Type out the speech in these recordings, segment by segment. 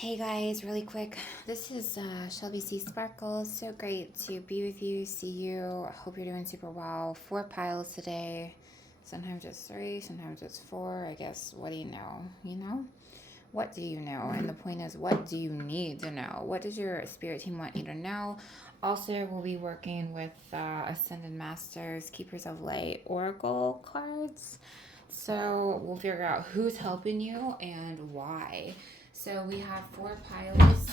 Hey guys, really quick. This is Shelby C. Sparkles. So great to be with you, see you. I hope you're doing super well. 4 piles today. Sometimes it's 3, sometimes it's 4. I guess, what do you know? You know? What do you know? And the point is, what do you need to know? What does your spirit team want you to know? Also, we'll be working with Ascended Masters, Keepers of Light, Oracle cards. So we'll figure out who's helping you and why. So we have 4 piles,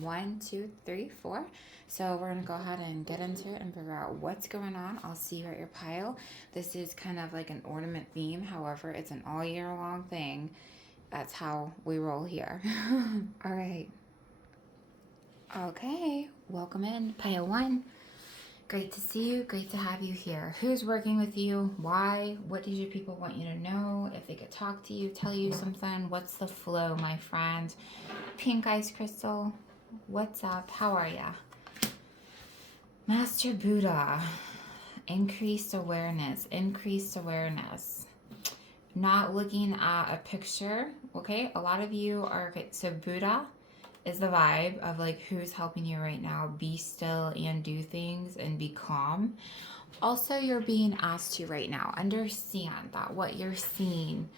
1, 2, 3, 4. So we're gonna go ahead and get into it and figure out what's going on. I'll see you at your pile. This is kind of like an ornament theme. However, it's an all year long thing. That's how we roll here. All right. Okay, welcome in, pile 1. Great to see you. Great to have you here. Who's working with you? Why? What does your people want you to know? If they could talk to you, tell you something. What's the flow, my friend? Pink Ice Crystal, what's up? How are ya? Master Buddha, increased awareness, increased awareness. Not looking at a picture, okay? A lot of you are, okay, so Buddha is the vibe of like who's helping you right now be still and do things and be calm. Also, you're being asked to right now understand that what you're seeing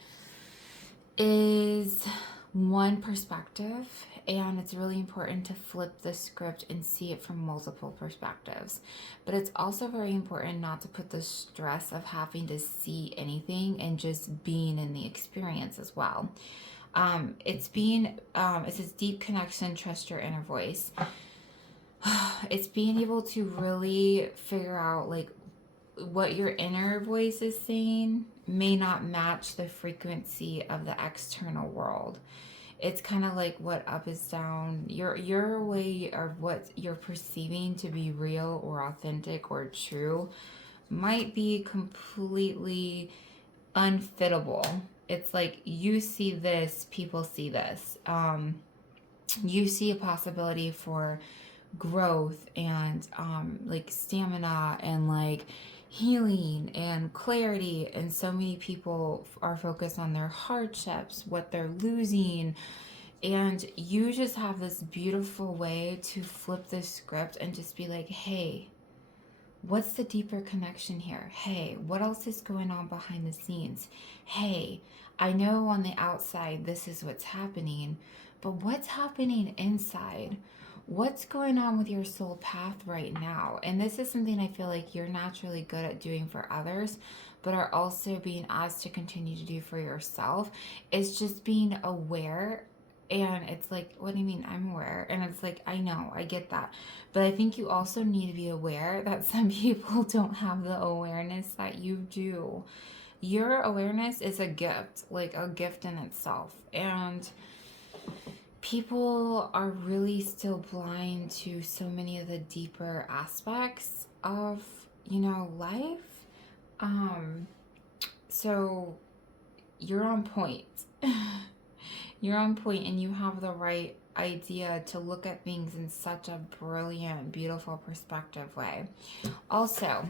is one perspective, and it's really important to flip the script and see it from multiple perspectives. But it's also very important not to put the stress of having to see anything and just being in the experience as well. It's this deep connection, trust your inner voice. It's being able to really figure out like what your inner voice is saying may not match the frequency of the external world. It's kind of like what up is down. Your way of what you're perceiving to be real or authentic or true might be completely unfittable. It's like you see this, people see this. You see a possibility for growth and like stamina and like healing and clarity, and so many people are focused on their hardships, what they're losing, and you just have this beautiful way to flip the script and just be like, hey, what's the deeper connection here? Hey, what else is going on behind the scenes? Hey, I know on the outside this is what's happening, but what's happening inside? What's going on with your soul path right now? And this is something I feel like you're naturally good at doing for others, but are also being asked to continue to do for yourself. It's just being aware. And it's like, what do you mean I'm aware? And it's like, I know, I get that. But I think you also need to be aware that some people don't have the awareness that you do. Your awareness is a gift, like a gift in itself. And people are really still blind to so many of the deeper aspects of, life. So you're on point. You're on point, and you have the right idea to look at things in such a brilliant, beautiful perspective way. Also,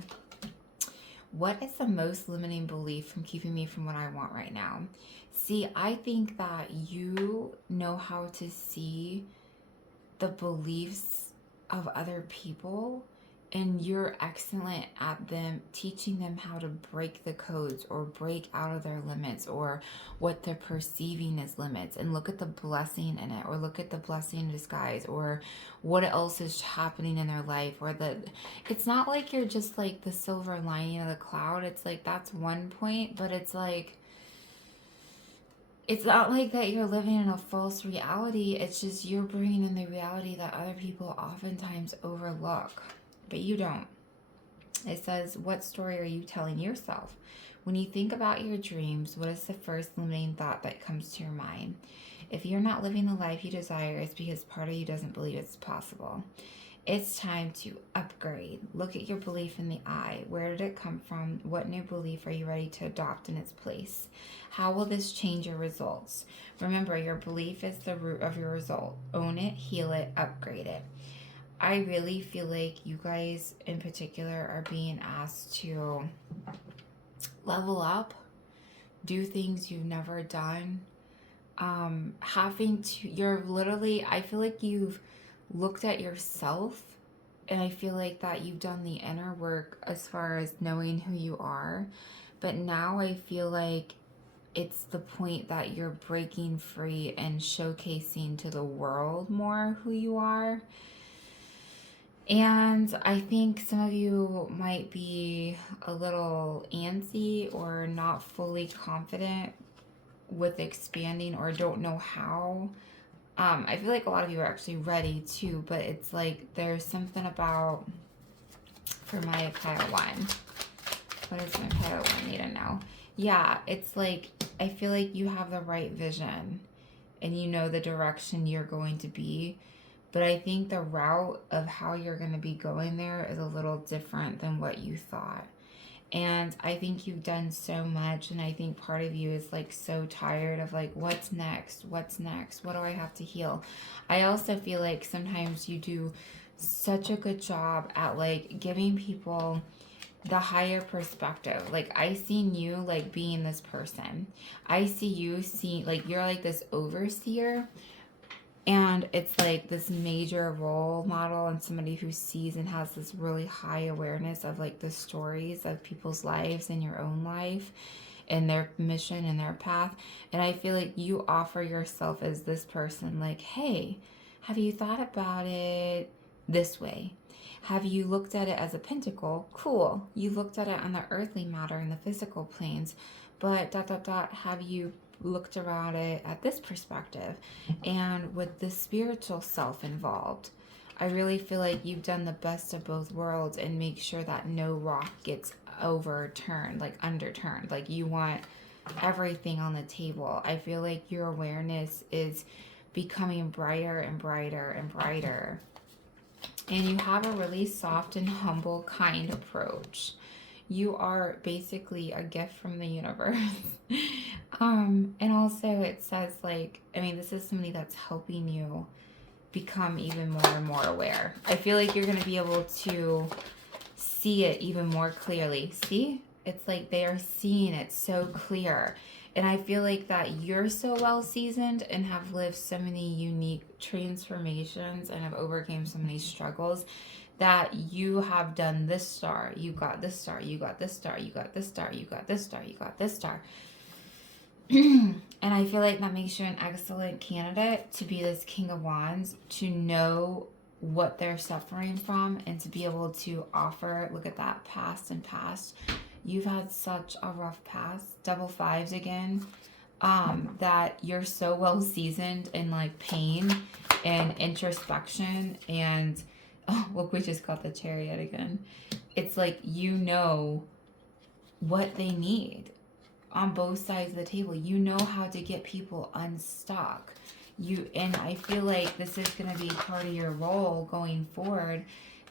what is the most limiting belief from keeping me from what I want right now? See, I think that you know how to see the beliefs of other people, and you're excellent at them teaching them how to break the codes or break out of their limits or what they're perceiving as limits, and look at the blessing in it, or look at the blessing in disguise, or what else is happening in their life, or it's not like you're just like the silver lining of the cloud. It's like that's one point, but it's like it's not like that you're living in a false reality. It's just you're bringing in the reality that other people oftentimes overlook, but you don't. It says, what story are you telling yourself? When you think about your dreams, what is the first limiting thought that comes to your mind? If you're not living the life you desire, it's because part of you doesn't believe it's possible. It's time to upgrade. Look at your belief in the eye. Where did it come from? What new belief are you ready to adopt in its place? How will this change your results? Remember, your belief is the root of your result. Own it, heal it, upgrade it. I really feel like you guys in particular are being asked to level up, do things you've never done, having to, you're literally, I feel like you've looked at yourself, and I feel like that you've done the inner work as far as knowing who you are. But now I feel like it's the point that you're breaking free and showcasing to the world more who you are. And I think some of you might be a little antsy or not fully confident with expanding or don't know how. I feel like a lot of you are actually ready too, but it's like there's something about, for my pile one, what does my pile one need to know? Yeah, it's like I feel like you have the right vision and you know the direction you're going to be. But I think the route of how you're going to be going there is a little different than what you thought. And I think you've done so much, and I think part of you is like so tired of like, what's next? What's next? What do I have to heal? I also feel like sometimes you do such a good job at like giving people the higher perspective. Like I seen you like being this person. I see you seeing like you're like this overseer, and it's like this major role model and somebody who sees and has this really high awareness of like the stories of people's lives and your own life and their mission and their path. And I feel like you offer yourself as this person, like, hey, have you thought about it this way? Have you looked at it as a pentacle? Cool. You looked at it on the earthly matter and the physical planes, but ... have you looked around it at this perspective and with the spiritual self involved? I really feel like you've done the best of both worlds and make sure that no rock gets overturned, like underturned. Like you want everything on the table. I feel like your awareness is becoming brighter and brighter and brighter. And you have a really soft and humble, kind approach. You are basically a gift from the universe. And also it says like, I mean, this is somebody that's helping you become even more and more aware. I feel like you're going to be able to see it even more clearly. See? It's like they are seeing it so clear. And I feel like that you're so well seasoned and have lived so many unique transformations and have overcome so many struggles that you have done this star, you got this star, you got this star, you got this star, you got this star, you got this star. And I feel like that makes you an excellent candidate to be this King of Wands, to know what they're suffering from and to be able to offer. Look at that, past and past. You've had such a rough past, double fives again, that you're so well seasoned in like pain and introspection and, oh, look, we just got the Chariot again. It's like you know what they need on both sides of the table. You know how to get people unstuck. And I feel like this is going to be part of your role going forward,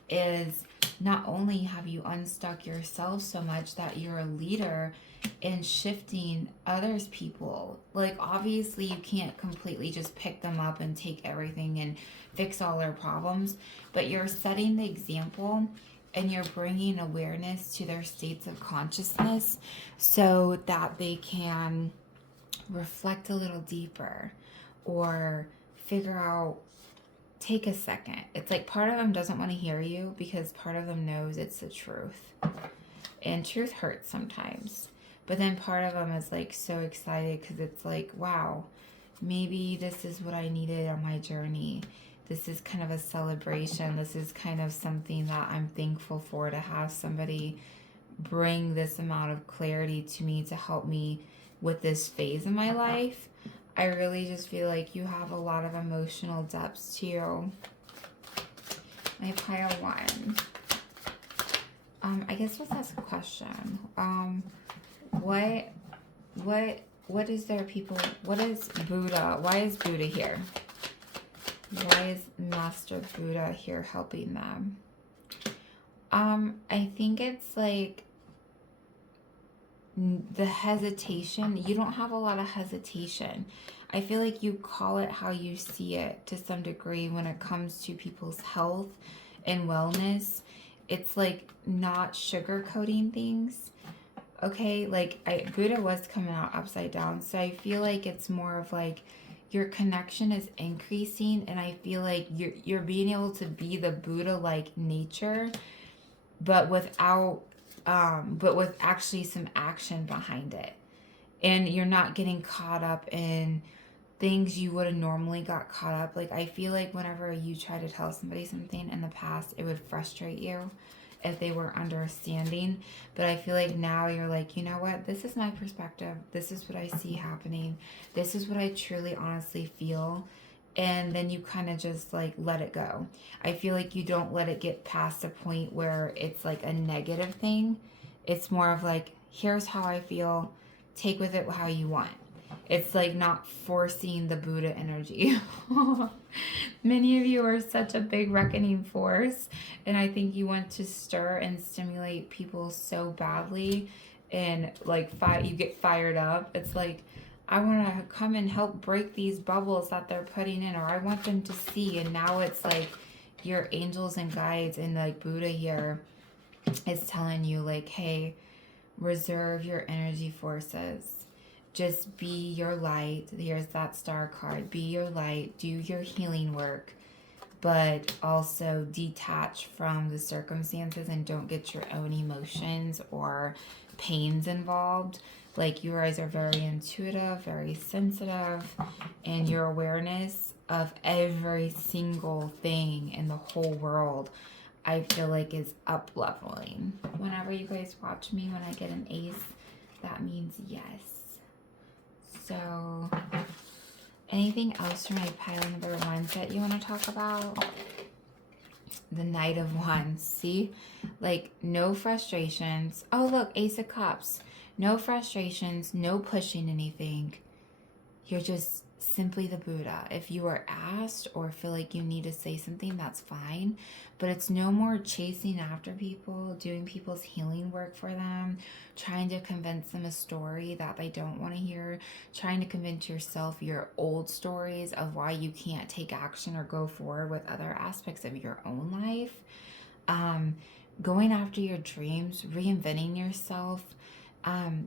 is not only have you unstuck yourself so much that you're a leader in shifting others people. Like obviously you can't completely just pick them up and take everything and fix all their problems, but you're setting the example and you're bringing awareness to their states of consciousness so that they can reflect a little deeper or figure out, take a second. It's like part of them doesn't want to hear you because part of them knows it's the truth. And truth hurts sometimes. But then part of them is like so excited because it's like, wow, maybe this is what I needed on my journey. This is kind of a celebration. This is kind of something that I'm thankful for, to have somebody bring this amount of clarity to me to help me with this phase in my life. I really just feel like you have a lot of emotional depths to you. My pile one. I guess let's ask a question. What is their people? What is Buddha? Why is Buddha here? Why is Master Buddha here helping them? I think it's like the hesitation. You don't have a lot of hesitation. I feel like you call it how you see it to some degree when it comes to people's health and wellness. It's like not sugarcoating things. Okay, like Buddha was coming out upside down, so I feel like it's more of like your connection is increasing, and I feel like you're being able to be the Buddha like nature, but with actually some action behind it, and you're not getting caught up in things you would have normally got caught up. Like I feel like whenever you try to tell somebody something in the past, it would frustrate you if they were understanding. But I feel like now you're like, you know what? This is my perspective. This is what I see happening. This is what I truly honestly feel. And then you kind of just like let it go. I feel like you don't let it get past a point where it's like a negative thing. It's more of like, here's how I feel. Take with it how you want. It's like not forcing the Buddha energy. Many of you are such a big reckoning force, and I think you want to stir and stimulate people so badly, and like you get fired up. It's like, I want to come and help break these bubbles that they're putting in, or I want them to see. And now it's like your angels and guides and like Buddha here is telling you like, hey, reserve your energy forces. Just be your light. Here's that star card. Be your light. Do your healing work, but also detach from the circumstances and don't get your own emotions or pains involved. Like you guys are very intuitive, very sensitive, and your awareness of every single thing in the whole world, I feel like, is up leveling. Whenever you guys watch me, when I get an ace, that means yes. So, anything else for my pile number ones that you want to talk about? The Knight of Wands. See? Like, no frustrations. Oh, look, Ace of Cups. No frustrations, no pushing anything. You're just simply the Buddha. If you are asked or feel like you need to say something, that's fine. But it's no more chasing after people, doing people's healing work for them, trying to convince them a story that they don't want to hear, trying to convince yourself your old stories of why you can't take action or go forward with other aspects of your own life. Going after your dreams, reinventing yourself,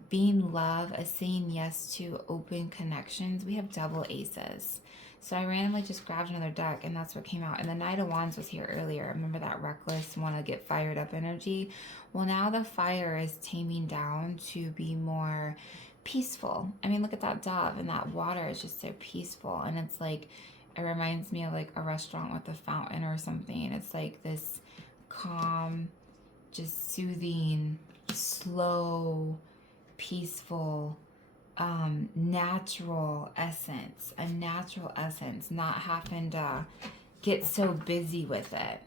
being love, saying yes to open connections. We have double aces. So I randomly just grabbed another deck and that's what came out. And the Knight of Wands was here earlier. Remember that reckless, want to get fired up energy? Well, now the fire is taming down to be more peaceful. I mean, look at that dove, and that water is just so peaceful. And it's like, it reminds me of like a restaurant with a fountain or something. It's like this calm, just soothing, slow, peaceful, natural essence, a natural essence, not having to get so busy with it.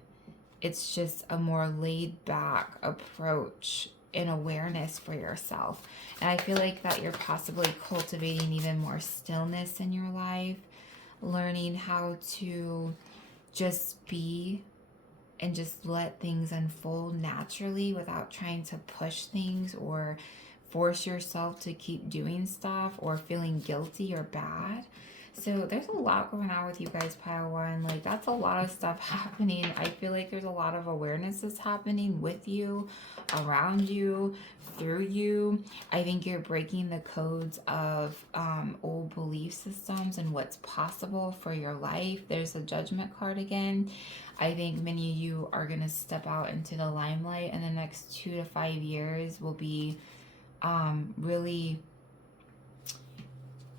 It's just a more laid back approach and awareness for yourself. And I feel like that you're possibly cultivating even more stillness in your life, learning how to just be and just let things unfold naturally without trying to push things or force yourself to keep doing stuff or feeling guilty or bad. So there's a lot going on with you guys, pile one. Like, that's a lot of stuff happening. I feel like there's a lot of awareness that's happening with you, around you, through you. I think you're breaking the codes of old belief systems and what's possible for your life. There's a Judgment card again. I think many of you are going to step out into the limelight in the next 2 to 5 years. Will be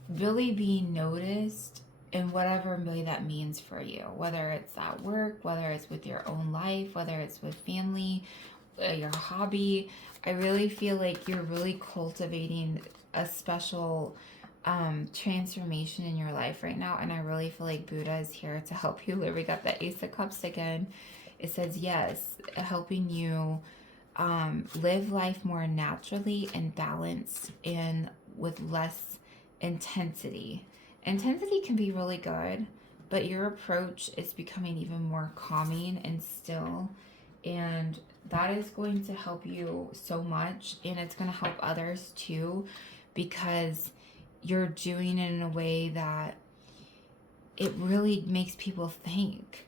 really being noticed in whatever way that means for you, whether it's at work, whether it's with your own life, whether it's with family, your hobby. I really feel like you're really cultivating a special transformation in your life right now, and I really feel like Buddha is here to help you. We got the Ace of Cups again. It says yes, helping you live life more naturally and balanced and with less intensity. Intensity can be really good, but your approach is becoming even more calming and still, and that is going to help you so much, and it's going to help others too, because you're doing it in a way that it really makes people think,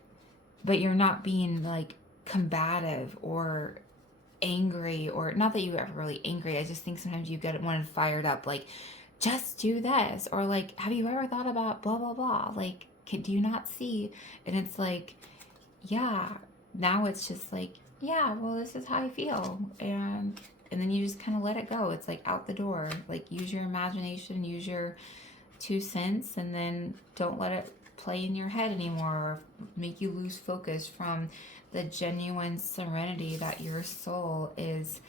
but you're not being like combative or angry, or not that you were ever really angry. I just think sometimes you get one fired up, like, just do this, or like, have you ever thought about blah blah blah? Like, do you not see? And it's like, yeah. Now it's just like, yeah, well, this is how I feel, and then you just kind of let it go. It's like out the door. Like, use your imagination, use your 2 cents, and then don't let it play in your head anymore or make you lose focus from the genuine serenity that your soul is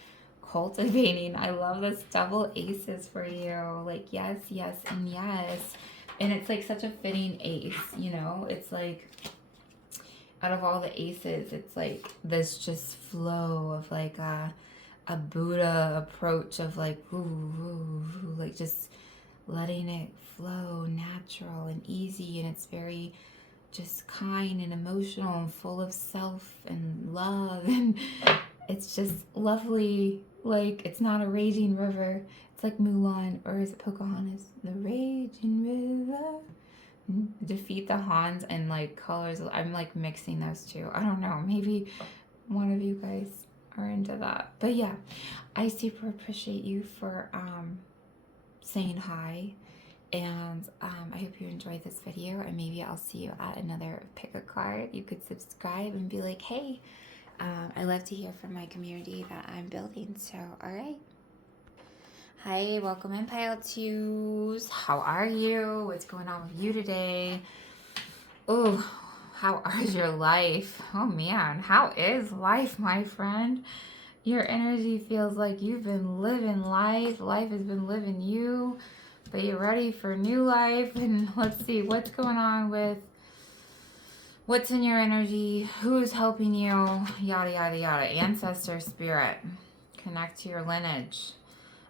cultivating. I love this double aces for you. Like, yes, yes, and yes. And it's like such a fitting ace, you know? It's like, out of all the aces, it's like this just flow of like a Buddha approach of like, ooh, ooh, ooh, like just letting it flow natural and easy, and it's very just kind and emotional and full of self and love, and it's just lovely. Like, it's not a raging river. It's like Mulan, or is it Pocahontas? The raging river. Defeat the Hans, and like colors. I'm like mixing those two. I don't know. Maybe one of you guys are into that. But yeah, I super appreciate you for saying hi. And I hope you enjoyed this video, and maybe I'll see you at another pick a card. You could subscribe and be like, hey, I love to hear from my community that I'm building. So, all right. Hi, welcome in, Pile 2s. How are you? What's going on with you today? Oh, how is your life? Oh man, how is life, my friend? Your energy feels like you've been living life. Life has been living you, but you're ready for new life. And let's see what's going on with what's in your energy, who's helping you, yada, yada, yada. Ancestor spirit, connect to your lineage.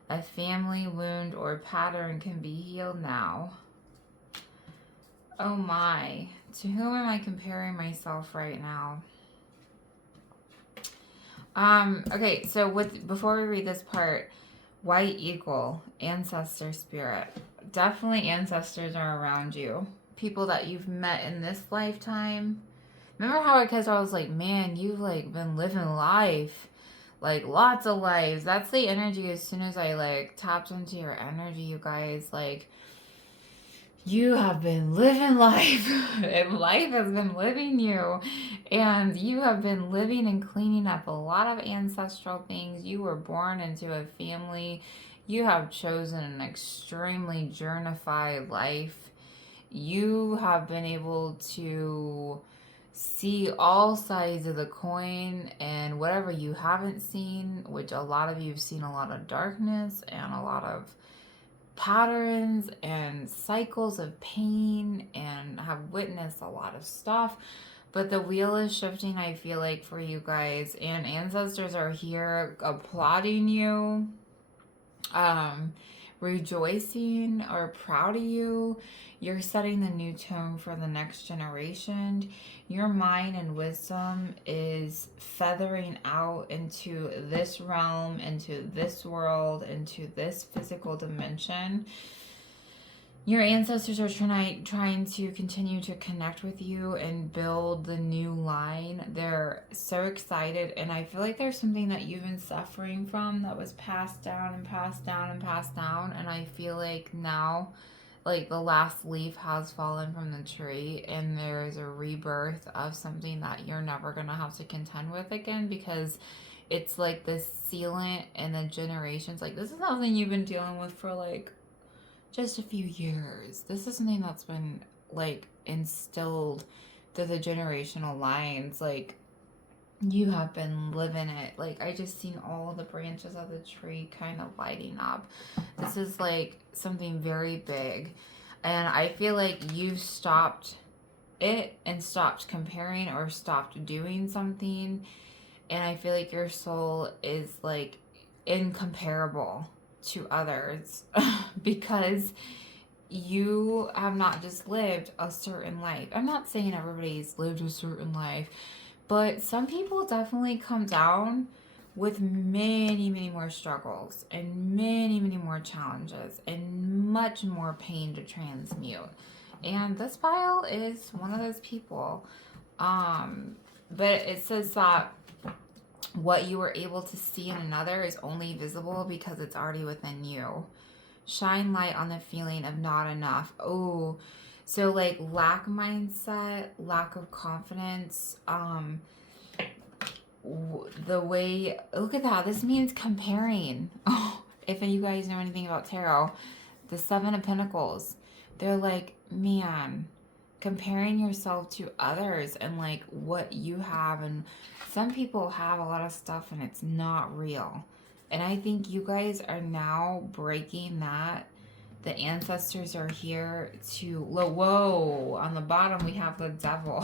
A family wound or pattern can be healed now. Oh my. To whom am I comparing myself right now? Okay, so before we read this part, white eagle, ancestor spirit. Definitely ancestors are around you. People that you've met in this lifetime. Remember how I was like, man, you've like been living life. Like, lots of lives. That's the energy. As soon as I like tapped into your energy, you guys, like, you have been living life. And life has been living you, and you have been living and cleaning up a lot of ancestral things. You were born into a family. You have chosen an extremely journified life. You have been able to see all sides of the coin, and whatever you haven't seen, which a lot of you have seen, a lot of darkness and a lot of patterns and cycles of pain, and have witnessed a lot of stuff. But the wheel is shifting, I feel like, for you guys, and ancestors are here applauding you, rejoicing or proud of you. You're setting the new tone for the next generation. Your mind and wisdom is feathering out into this realm, into this world, into this physical dimension. Your ancestors are trying to continue to connect with you and build the new line. They're so excited, and I feel like there's something that you've been suffering from that was passed down and passed down and passed down, and I feel like now, like, the last leaf has fallen from the tree, and there's a rebirth of something that you're never going to have to contend with again, because it's like this sealant and the generations. Like, this is something you've been dealing with for like just a few years. This is something that's been like instilled through the generational lines. Like, you have been living it. Like, I just seen all the branches of the tree kind of lighting up. This is like something very big, and I feel like you've stopped it and stopped comparing or stopped doing something, and I feel like your soul is like incomparable to others because you have not just lived a certain life. I'm not saying everybody's lived a certain life, but some people definitely come down with many, many more struggles and many, many more challenges and much more pain to transmute. And this pile is one of those people. But it says that what you were able to see in another is only visible because it's already within you. Shine light on the feeling of not enough. Oh, so like lack mindset, lack of confidence, the way, look at that. This means comparing. Oh, if you guys know anything about tarot, the Seven of Pentacles, they're like, man, comparing yourself to others and like what you have. And some people have a lot of stuff and it's not real. And I think you guys are now breaking that. The ancestors are here to, whoa, on the bottom we have the devil.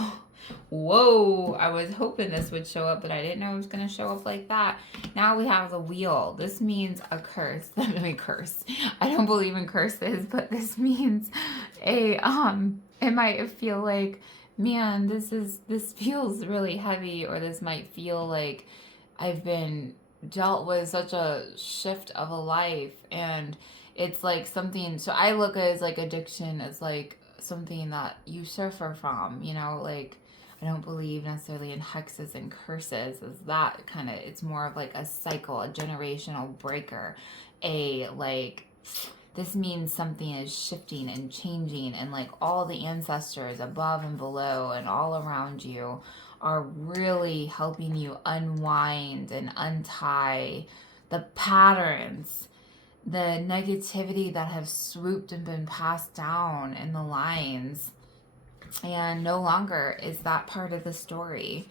Whoa, I was hoping this would show up, but I didn't know it was going to show up like that. Now we have the wheel. This means a curse. I mean, curse. I don't believe in curses, but this means a, it might feel like, man, this feels really heavy, or this might feel like I've been dealt with such a shift of a life, and it's like something, so I look at it as like addiction as like something that you suffer from, you know, like I don't believe necessarily in hexes and curses as that kind of, it's more of like a cycle, a generational breaker, a like, this means something is shifting and changing, and like all the ancestors above and below and all around you are really helping you unwind and untie the patterns, the negativity that have swooped and been passed down in the lines, and no longer is that part of the story.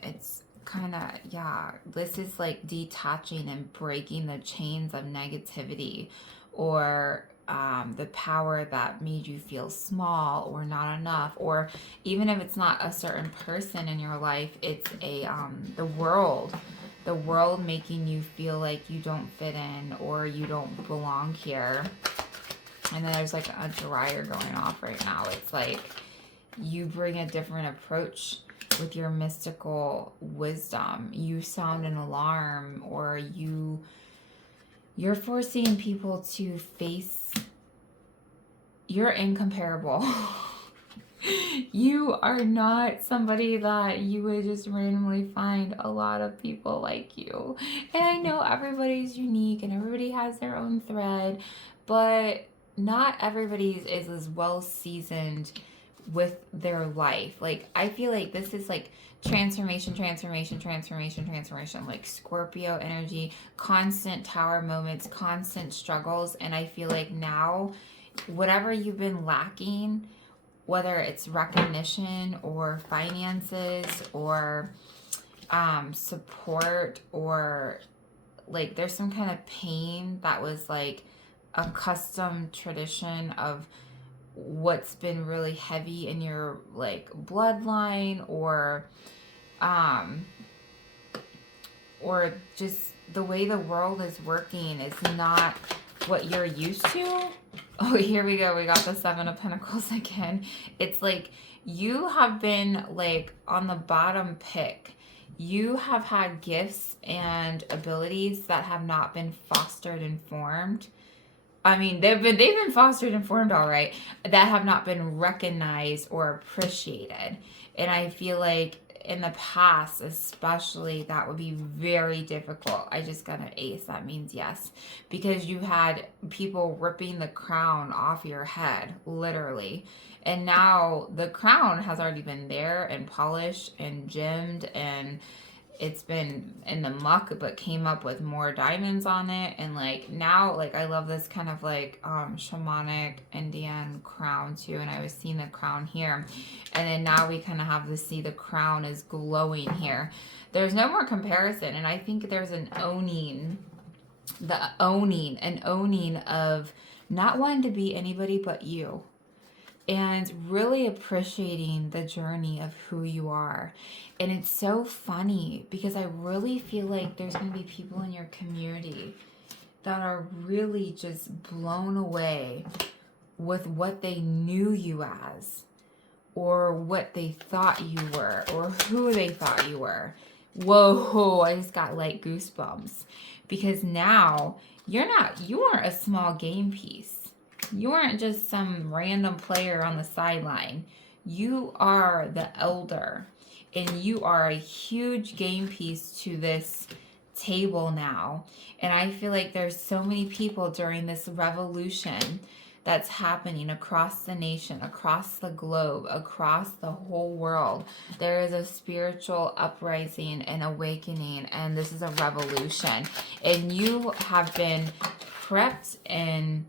It's kind of, yeah, this is like detaching and breaking the chains of negativity, or the power that made you feel small or not enough, or even if it's not a certain person in your life, it's a the world making you feel like you don't fit in or you don't belong here. And then there's like a dryer going off right now. It's like you bring a different approach with your mystical wisdom. You sound an alarm, or you're forcing people to face, you're incomparable. You are not somebody that you would just randomly find a lot of people like you. And I know everybody's unique and everybody has their own thread, but not everybody is as well seasoned with their life. Like, I feel like this is like transformation, like Scorpio energy, constant tower moments, constant struggles. And I feel like now, whatever you've been lacking, whether it's recognition or finances or support, or like there's some kind of pain that was like a custom tradition of what's been really heavy in your like bloodline, or just the way the world is working is not what you're used to. Oh, here we go. We got the Seven of Pentacles again. It's like you have been like on the bottom pick. You have had gifts and abilities that have not been fostered and formed. I mean, they've been fostered and formed, all right, that have not been recognized or appreciated. And I feel like in the past, especially, that would be very difficult. I just got an ace. That means yes. Because you had people ripping the crown off your head, literally. And now the crown has already been there and polished and gemmed, and it's been in the muck, but came up with more diamonds on it. And like now, like I love this kind of like shamanic Indian crown too. And I was seeing the crown here, and then now we kind of have to see the crown is glowing here. There's no more comparison, and I think there's an owning of not wanting to be anybody but you, and really appreciating the journey of who you are. And it's so funny because I really feel like there's going to be people in your community that are really just blown away with what they knew you as, or what they thought you were, or who they thought you were. Whoa, I just got like goosebumps, because now you weren't a small game piece. You weren't just some random player on the sideline. You are the elder, and you are a huge game piece to this table now. And I feel like there's so many people during this revolution that's happening across the nation, across the globe, across the whole world. There is a spiritual uprising and awakening, and this is a revolution. And you have been prepped and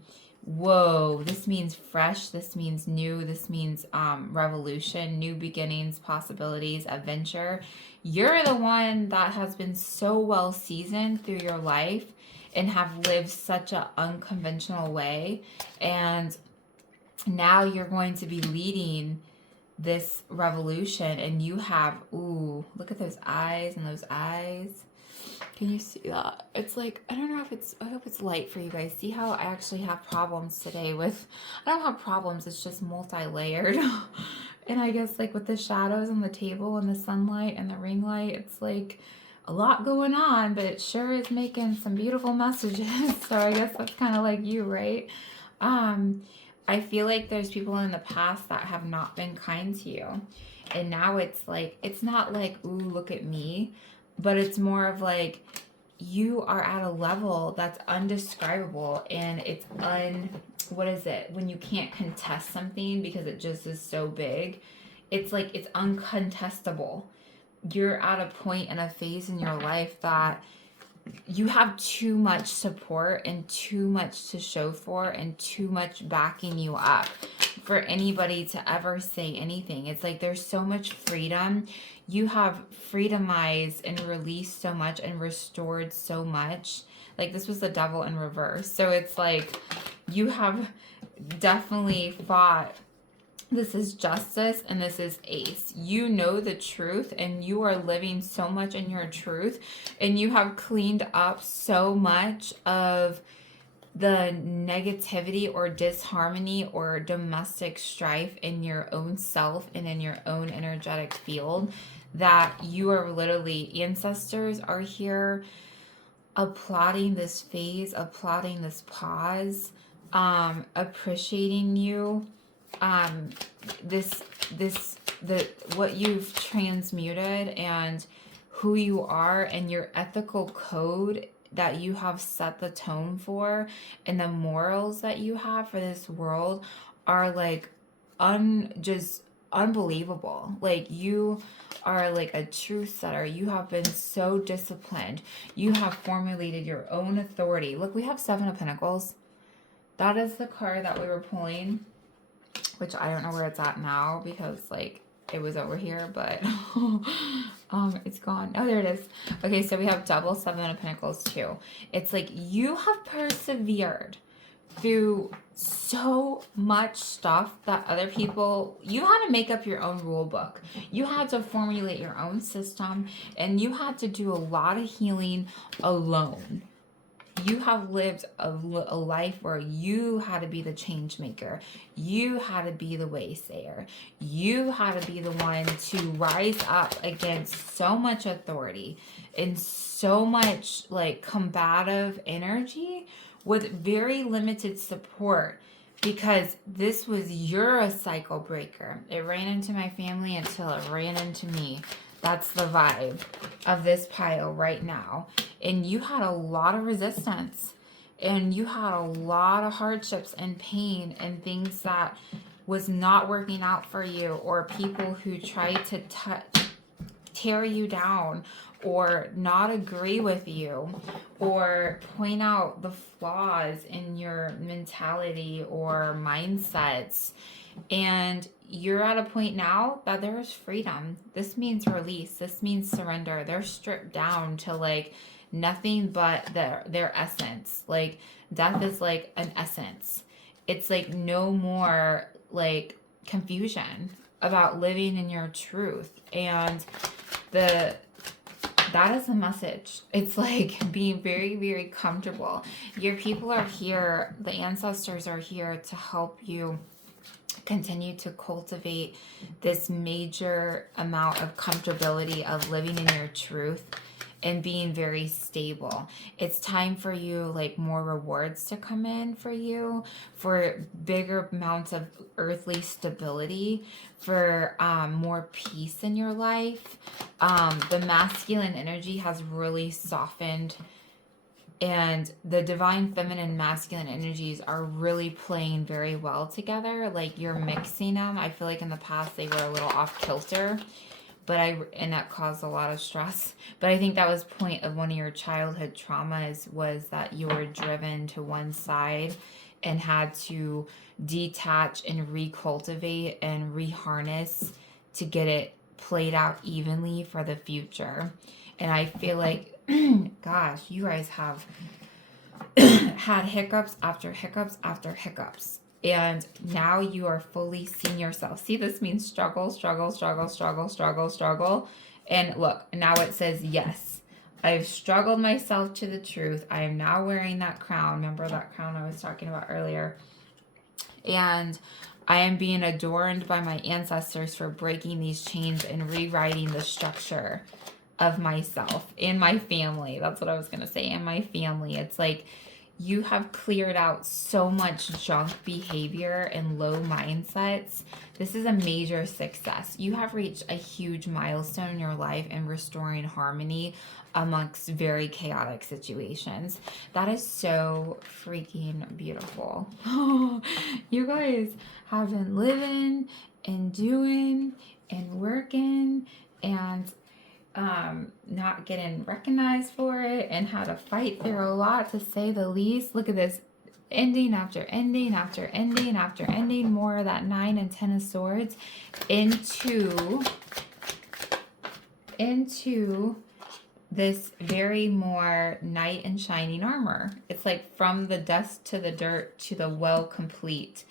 whoa, this means fresh, this means new, this means revolution, new beginnings, possibilities, adventure. You're the one that has been so well seasoned through your life and have lived such an unconventional way. And now you're going to be leading this revolution, and you have, ooh, look at those eyes and those eyes. Can you see that? It's like, I don't know if it's, I hope it's light for you guys. See how I actually have problems today with, I don't have problems, it's just multi-layered. And I guess like with the shadows on the table and the sunlight and the ring light, it's like a lot going on, but it sure is making some beautiful messages. So I guess that's kind of like you, right? I feel like there's people in the past that have not been kind to you. And now it's like, it's not like, ooh, look at me. But it's more of like, you are at a level that's undescribable, and it's what is it? When you can't contest something because it just is so big, it's like, it's uncontestable. You're at a point and a phase in your life that you have too much support and too much to show for and too much backing you up for anybody to ever say anything. It's like there's so much freedom. You have freedomized and released so much and restored so much. Like this was the devil in reverse. So it's like you have definitely fought. This is justice and this is ace. You know the truth and you are living so much in your truth, and you have cleaned up so much of the negativity or disharmony or domestic strife in your own self and in your own energetic field that you are literally, ancestors are here applauding this phase, applauding this pause, appreciating you. What you've transmuted and who you are and your ethical code that you have set the tone for and the morals that you have for this world are like just unbelievable. Like you are like a truth setter. You have been so disciplined. You have formulated your own authority. Look, we have 7 of Pentacles. That is the card that we were pulling, which I don't know where it's at now because like it was over here, but it's gone. Oh, there it is. Okay, so we have double 7 of Pentacles too. It's like you have persevered through so much stuff that other people, you had to make up your own rule book. You had to formulate your own system, and you had to do a lot of healing alone. You have lived a life where you had to be the change maker. You had to be the waysayer. You had to be the one to rise up against so much authority and so much like combative energy with very limited support, because this was your cycle breaker. It ran into my family until it ran into me. That's the vibe of this pile right now. And you had a lot of resistance, and you had a lot of hardships and pain and things that was not working out for you, or people who tried to tear you down or not agree with you or point out the flaws in your mentality or mindsets. And you're at a point now that there's freedom. This means release. This means surrender. They're stripped down to like nothing but their essence. Like death is like an essence. It's like no more like confusion about living in your truth. And that is a message. It's like being very, very comfortable. Your people are here. The ancestors are here to help you continue to cultivate this major amount of comfortability of living in your truth and being very stable. It's time for you, like, more rewards to come in for you, for bigger amounts of earthly stability, for more peace in your life. The masculine energy has really softened, and the divine feminine masculine energies are really playing very well together. Like, you're mixing them. I feel like in the past they were a little off kilter, and that caused a lot of stress. But I think that was point of one of your childhood traumas, was that you were driven to one side and had to detach and recultivate and reharness to get it played out evenly for the future. And I feel like, gosh, you guys have had hiccups after hiccups after hiccups. And now you are fully seeing yourself. See, this means struggle, struggle, struggle, struggle, struggle, struggle. And look, now it says, yes, I've struggled myself to the truth. I am now wearing that crown. Remember that crown I was talking about earlier? And I am being adorned by my ancestors for breaking these chains and rewriting the structure of myself and my family. That's what I was going to say. And my family. It's like you have cleared out so much junk behavior and low mindsets. This is a major success. You have reached a huge milestone in your life in restoring harmony amongst very chaotic situations. That is so freaking beautiful. You guys have been living and doing and working and not getting recognized for it, and had to fight through a lot, to say the least. Look at this, ending after ending after ending after ending. More of that 9 and 10 of swords into this very more knight in shining armor. It's like from the dust to the dirt to the well complete.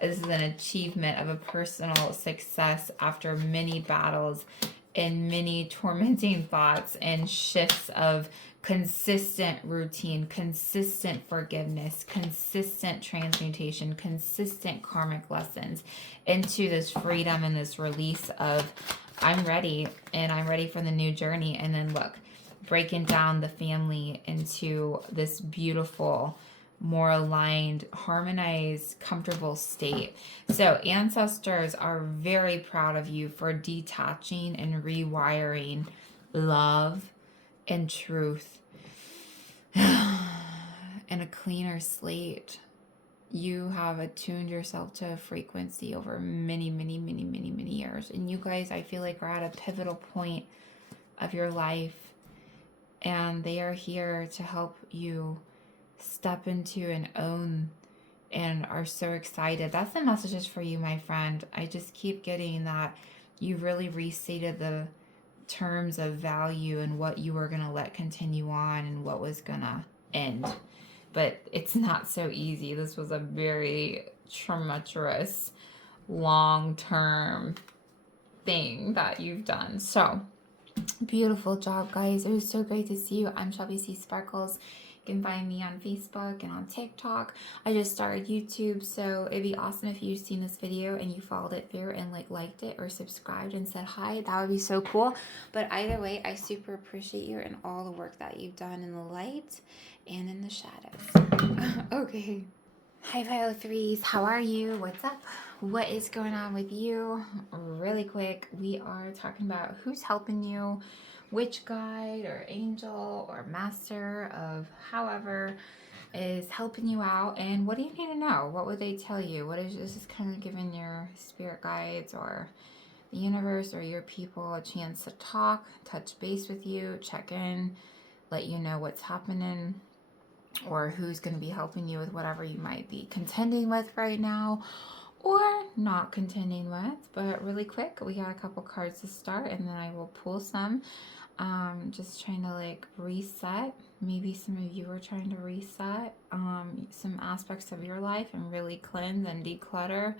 This is an achievement of a personal success after many battles and many tormenting thoughts and shifts of consistent routine, consistent forgiveness, consistent transmutation, consistent karmic lessons, into this freedom and this release of, I'm ready, and I'm ready for the new journey. And then look, breaking down the family into this beautiful, more aligned, harmonized, comfortable state. So ancestors are very proud of you for detaching and rewiring love and truth and a cleaner slate. You have attuned yourself to a frequency over many, many, many, many, many years. And you guys, I feel like, are at a pivotal point of your life, and they are here to help you step into and own, and are so excited. That's the messages for you, my friend. I just keep getting that you really restated the terms of value and what you were going to let continue on and what was going to end. But it's not so easy. This was a very tumultuous, long-term thing that you've done. So, beautiful job, guys. It was so great to see you. I'm Shelby C. Sparkles. You can find me on Facebook and on TikTok. I just started YouTube, so it'd be awesome if you've seen this video and you followed it through and liked it or subscribed and said hi. That would be so cool. But either way, I super appreciate you and all the work that you've done in the light and in the shadows. Okay. Hi, Pile 3s. How are you? What's up? What is going on with you? Really quick, we are talking about who's helping you, which guide or angel or master of however is helping you out, and what do you need to know? What would they tell you? What is this, is kind of giving your spirit guides or the universe or your people a chance to talk, touch base with you, check in, let you know what's happening, or who's going to be helping you with whatever you might be contending with right now or not contending with. But really quick, we got a couple cards to start, and then I will pull some. Just trying to reset. Maybe some of you are trying to reset some aspects of your life and really cleanse and declutter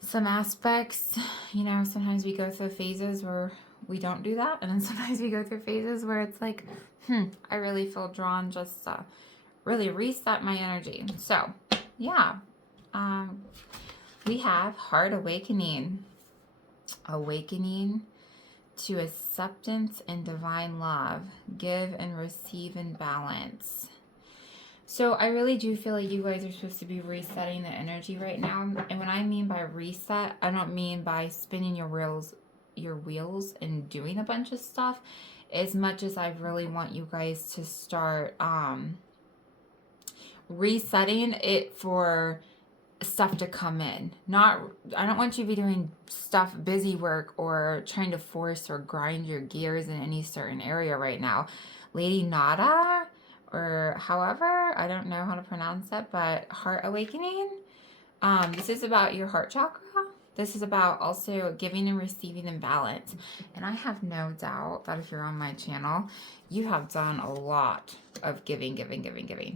some aspects. You know, sometimes we go through phases where we don't do that, and then sometimes we go through phases where it's like, I really feel drawn just to really reset my energy. So yeah, we have heart awakening to acceptance and divine love. Give and receive in balance. So I really do feel like you guys are supposed to be resetting the energy right now. And when I mean by reset, I don't mean by spinning your wheels and doing a bunch of stuff, as much as I really want you guys to start resetting it for stuff to come in. I don't want you to be doing stuff, busy work, or trying to force or grind your gears in any certain area right now. Lady Nada, or however, I don't know how to pronounce that, but heart awakening. This is about your heart chakra. This is about also giving and receiving in balance. And I have no doubt that if you're on my channel, you have done a lot of giving.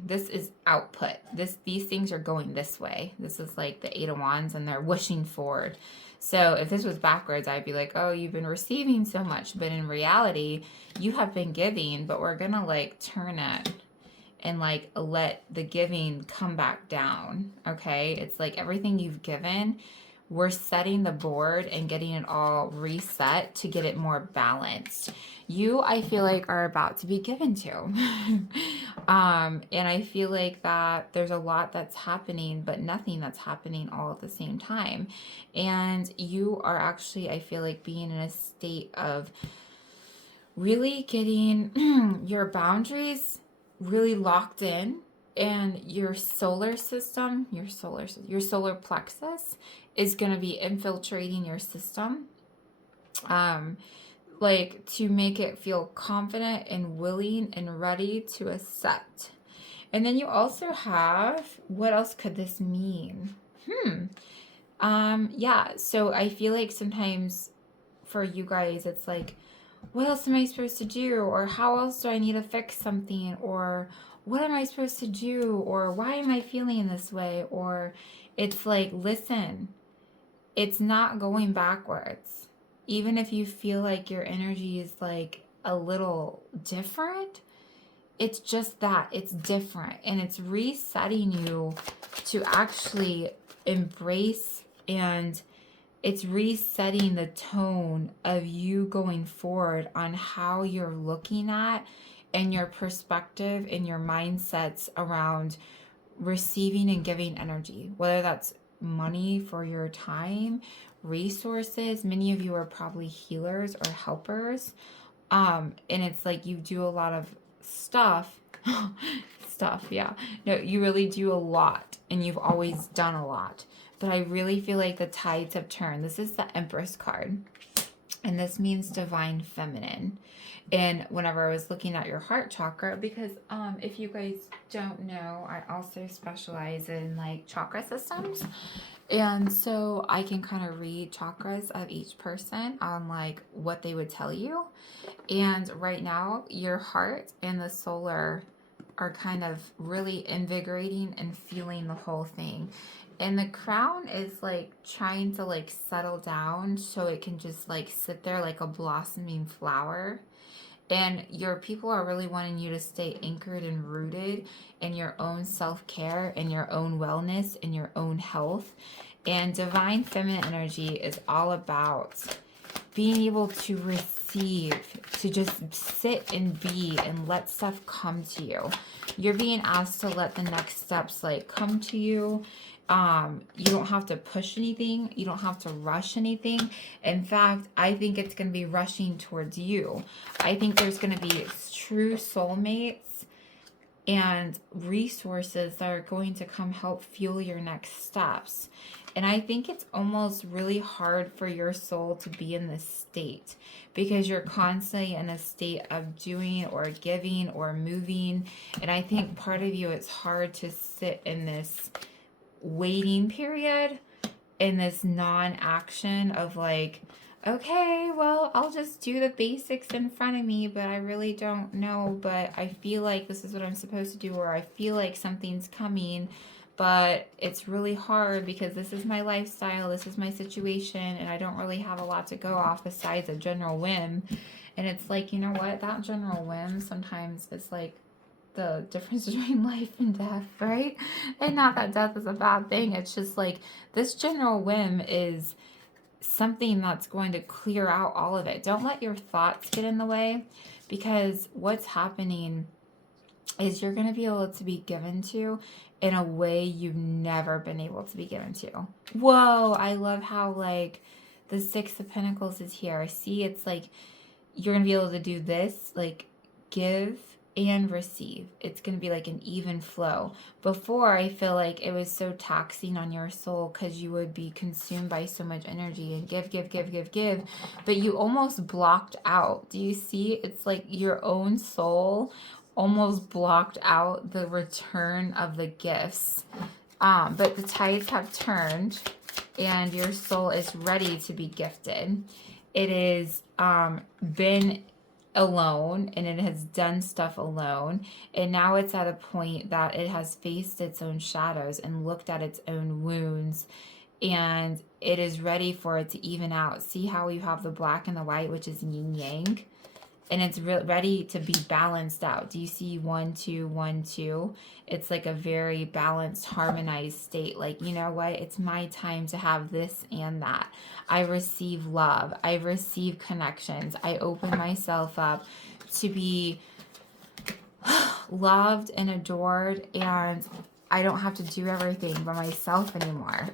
This is output. These things are going this way. This is like the Eight of Wands, and they're wishing forward. So if this was backwards, I'd be like, oh, you've been receiving so much. But in reality, you have been giving, but we're going to like turn it and like let the giving come back down. Okay. It's like everything you've given, we're setting the board and getting it all reset to get it more balanced. You, I feel like, are about to be given to. And I feel like that there's a lot that's happening, but nothing that's happening all at the same time. And you are actually, I feel like, being in a state of really getting your boundaries really locked in, and your solar system, your solar plexus is going to be infiltrating your system, like to make it feel confident and willing and ready to accept. And then you also have, what else could this mean? Yeah, so I feel like sometimes for you guys, it's like, what else am I supposed to do? Or how else do I need to fix something? Or what am I supposed to do? Or why am I feeling this way? Or it's like, listen, it's not going backwards. Even if you feel like your energy is like a little different, it's just that it's different, and it's resetting you to actually embrace, and it's resetting the tone of you going forward on how you're looking at and your perspective and your mindsets around receiving and giving energy, whether that's money for your time, resources. Many of you are probably healers or helpers. And it's like you do a lot of stuff. Yeah. No, you really do a lot, and you've always done a lot. But I really feel like the tides have turned. This is the Empress card, and this means divine feminine. And whenever I was looking at your heart chakra, because if you guys don't know, I also specialize in like chakra systems. And so I can kind of read chakras of each person on like what they would tell you. And right now, your heart and the solar are kind of really invigorating and feeling the whole thing. And the crown is like trying to like settle down so it can just like sit there like a blossoming flower. And your people are really wanting you to stay anchored and rooted in your own self-care and your own wellness and your own health. And divine feminine energy is all about being able to receive, to just sit and be and let stuff come to you. You're being asked to let the next steps like come to you. You don't have to push anything. You don't have to rush anything. In fact, I think it's going to be rushing towards you. I think there's going to be true soulmates and resources that are going to come help fuel your next steps. And I think it's almost really hard for your soul to be in this state because you're constantly in a state of doing or giving or moving. And I think part of you, it's hard to sit in this waiting period, in this non-action of like, okay, well, I'll just do the basics in front of me, but I really don't know, but I feel like this is what I'm supposed to do, or I feel like something's coming, but it's really hard because this is my lifestyle, this is my situation, and I don't really have a lot to go off besides a general whim. And it's like, you know what, that general whim sometimes is like the difference between life and death, right? And not that death is a bad thing. It's just like this general whim is something that's going to clear out all of it. Don't let your thoughts get in the way, because what's happening is you're going to be able to be given to in a way you've never been able to be given to. Whoa, I love how like the Six of Pentacles is here. See, it's like you're going to be able to do this, like give and receive. It's going to be like an even flow. Before, I feel like it was so taxing on your soul because you would be consumed by so much energy and give, but you almost blocked out. Do you see? It's like your own soul almost blocked out the return of the gifts. But the tides have turned and your soul is ready to be gifted. It is been alone and it has done stuff alone, and now it's at a point that it has faced its own shadows and looked at its own wounds, and it is ready for it to even out. See how you have the black and the white, which is yin yang, and it's ready to be balanced out. Do you see 1 2 1 2? It's like a very balanced, harmonized state. Like, you know what, it's my time to have this and that. I receive love, I receive connections, I open myself up to be loved and adored, and I don't have to do everything by myself anymore.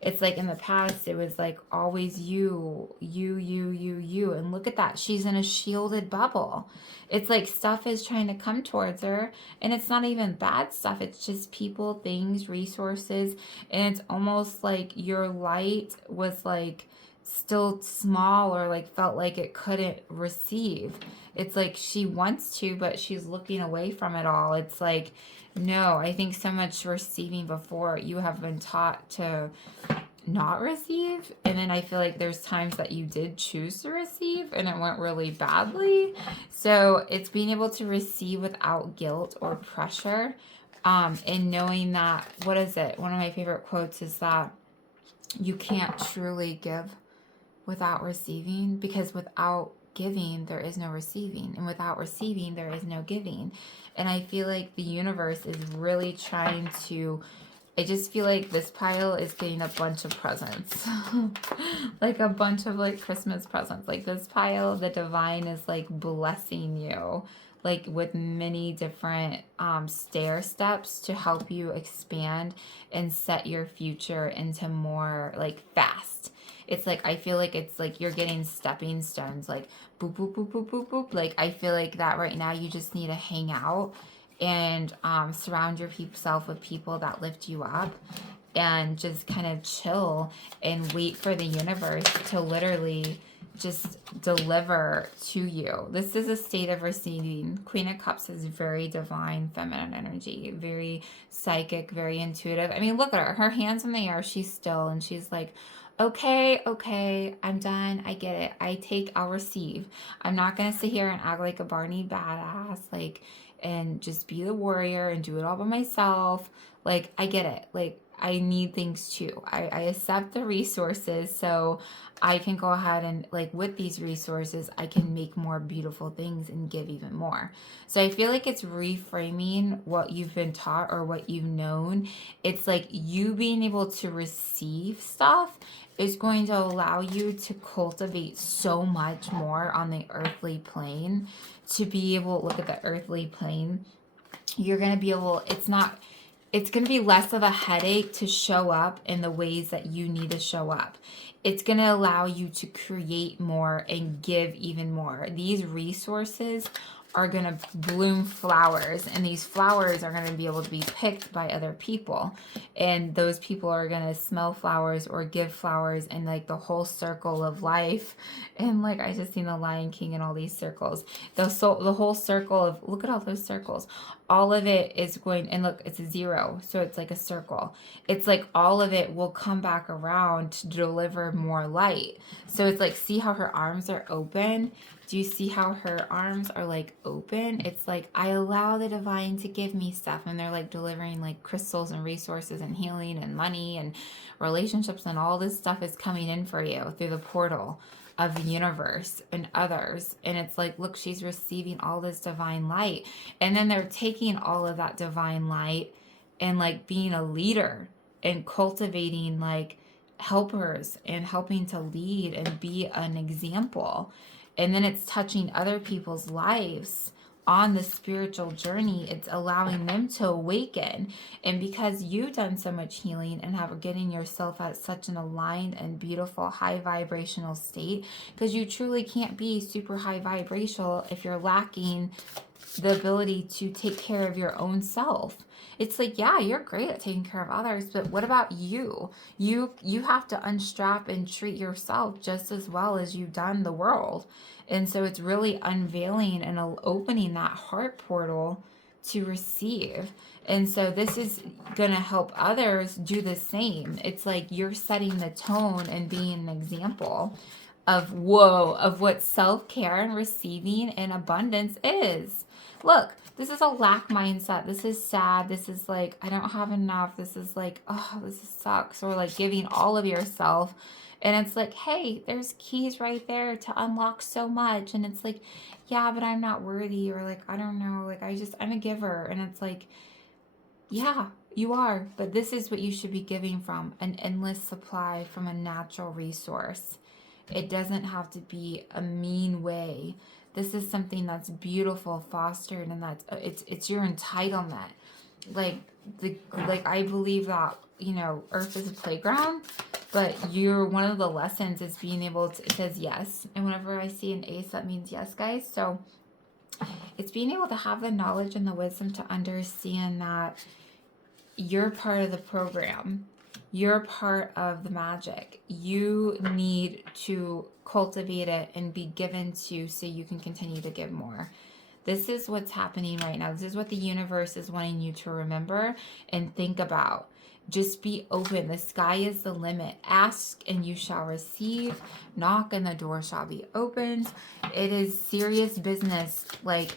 It's like in the past, it was like always you. And look at that. She's in a shielded bubble. It's like stuff is trying to come towards her. And it's not even bad stuff. It's just people, things, resources. And it's almost like your light was like still small, or like felt like it couldn't receive. It's like she wants to, but she's looking away from it all. It's like, no, I think so much receiving before, you have been taught to not receive. And then I feel like there's times that you did choose to receive and it went really badly. So it's being able to receive without guilt or pressure. And knowing that, what is it? One of my favorite quotes is that you can't truly give without receiving, because without giving, there is no receiving. And without receiving, there is no giving. And I feel like the universe is really trying to, I just feel like this pile is getting a bunch of presents. Like a bunch of like Christmas presents. Like this pile, the divine is like blessing you, like with many different stair steps to help you expand and set your future into more like fast. It's like, I feel like it's like you're getting stepping stones, like boop, boop, boop, boop, boop, boop. Like, I feel like that right now you just need to hang out and surround yourself with people that lift you up, and just kind of chill and wait for the universe to literally just deliver to you. This is a state of receiving. Queen of Cups is very divine, feminine energy, very psychic, very intuitive. I mean, look at her. Her hands in the air. She's still, and she's like, okay, I'm done. I get it. I'll receive. I'm not going to sit here and act like a Barney badass, like, and just be the warrior and do it all by myself. Like, I get it. Like, I need things too. I accept the resources so I can go ahead and, like, with these resources, I can make more beautiful things and give even more. So I feel like it's reframing what you've been taught or what you've known. It's like you being able to receive stuff is going to allow you to cultivate so much more on the earthly plane. To be able to look at the earthly plane, you're going to be able, it's going to be less of a headache to show up in the ways that you need to show up. It's going to allow you to create more and give even more. These resources are going to bloom flowers, and these flowers are going to be able to be picked by other people, and those people are going to smell flowers or give flowers, and like the whole circle of life. And like, I just seen the Lion King and all these circles, the whole circle of, look at all those circles, all of it is going, and look, it's a 0, so it's like a circle. It's like all of it will come back around to deliver more light. So it's like, see how her arms are open? Do you see how her arms are like open? It's like, I allow the divine to give me stuff, and they're like delivering like crystals and resources and healing and money and relationships, and all this stuff is coming in for you through the portal of the universe and others. And it's like, look, she's receiving all this divine light, and then they're taking all of that divine light and like being a leader and cultivating like helpers and helping to lead and be an example. And then it's touching other people's lives on the spiritual journey. It's allowing them to awaken. And because you've done so much healing and have getting yourself at such an aligned and beautiful high vibrational state, because you truly can't be super high vibrational if you're lacking the ability to take care of your own self. It's like, yeah, you're great at taking care of others, but what about you? You have to unstrap and treat yourself just as well as you've done the world. And so it's really unveiling and opening that heart portal to receive. And so this is going to help others do the same. It's like you're setting the tone and being an example of what self-care and receiving and abundance is. Look, this is a lack mindset. This is sad. This is like, I don't have enough. This is like, oh, this sucks. Or like giving all of yourself. And it's like, hey, there's keys right there to unlock so much. And it's like, yeah, but I'm not worthy. Or like, I don't know. Like, I'm a giver. And it's like, yeah, you are. But this is what you should be giving from, an endless supply from a natural resource. It doesn't have to be a mean way. This is something that's beautiful, fostered, and that's it's your entitlement. Like I believe that, Earth is a playground, but one of the lessons is being able to, it says yes. And whenever I see an ace, that means yes, guys. So it's being able to have the knowledge and the wisdom to understand that you're part of the program. You're part of the magic. You need to cultivate it and be given to so you can continue to give more. This is what's happening right now. This is what the universe is wanting you to remember and think about. Just be open. The sky is the limit. Ask and you shall receive. Knock and the door shall be opened. It is serious business, like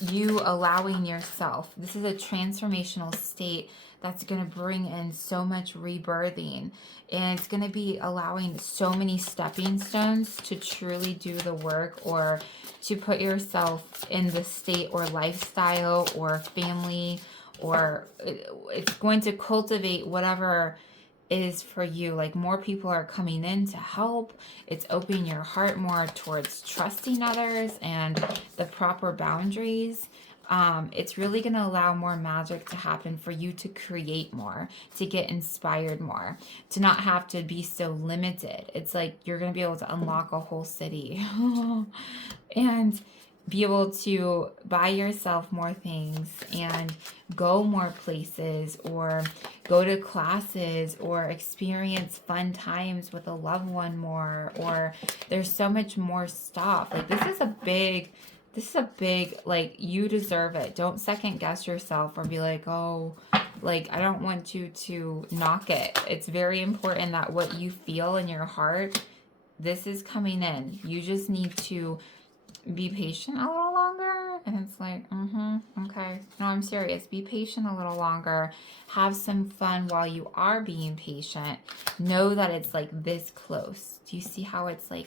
you allowing yourself. This is a transformational state that's going to bring in so much rebirthing, and it's going to be allowing so many stepping stones to truly do the work, or to put yourself in the state or lifestyle or family, or it's going to cultivate whatever is for you. Like more people are coming in to help. It's opening your heart more towards trusting others and the proper boundaries. It's really going to allow more magic to happen for you to create more, to get inspired more, to not have to be so limited. It's like you're going to be able to unlock a whole city and be able to buy yourself more things and go more places, or go to classes, or experience fun times with a loved one more, or there's so much more stuff. Like this is a big, like, you deserve it. Don't second guess yourself or be like, oh, like, I don't want you to knock it. It's very important that what you feel in your heart, this is coming in. You just need to be patient a little longer. And it's like, okay. No, I'm serious. Be patient a little longer. Have some fun while you are being patient. Know that it's like this close. Do you see how it's like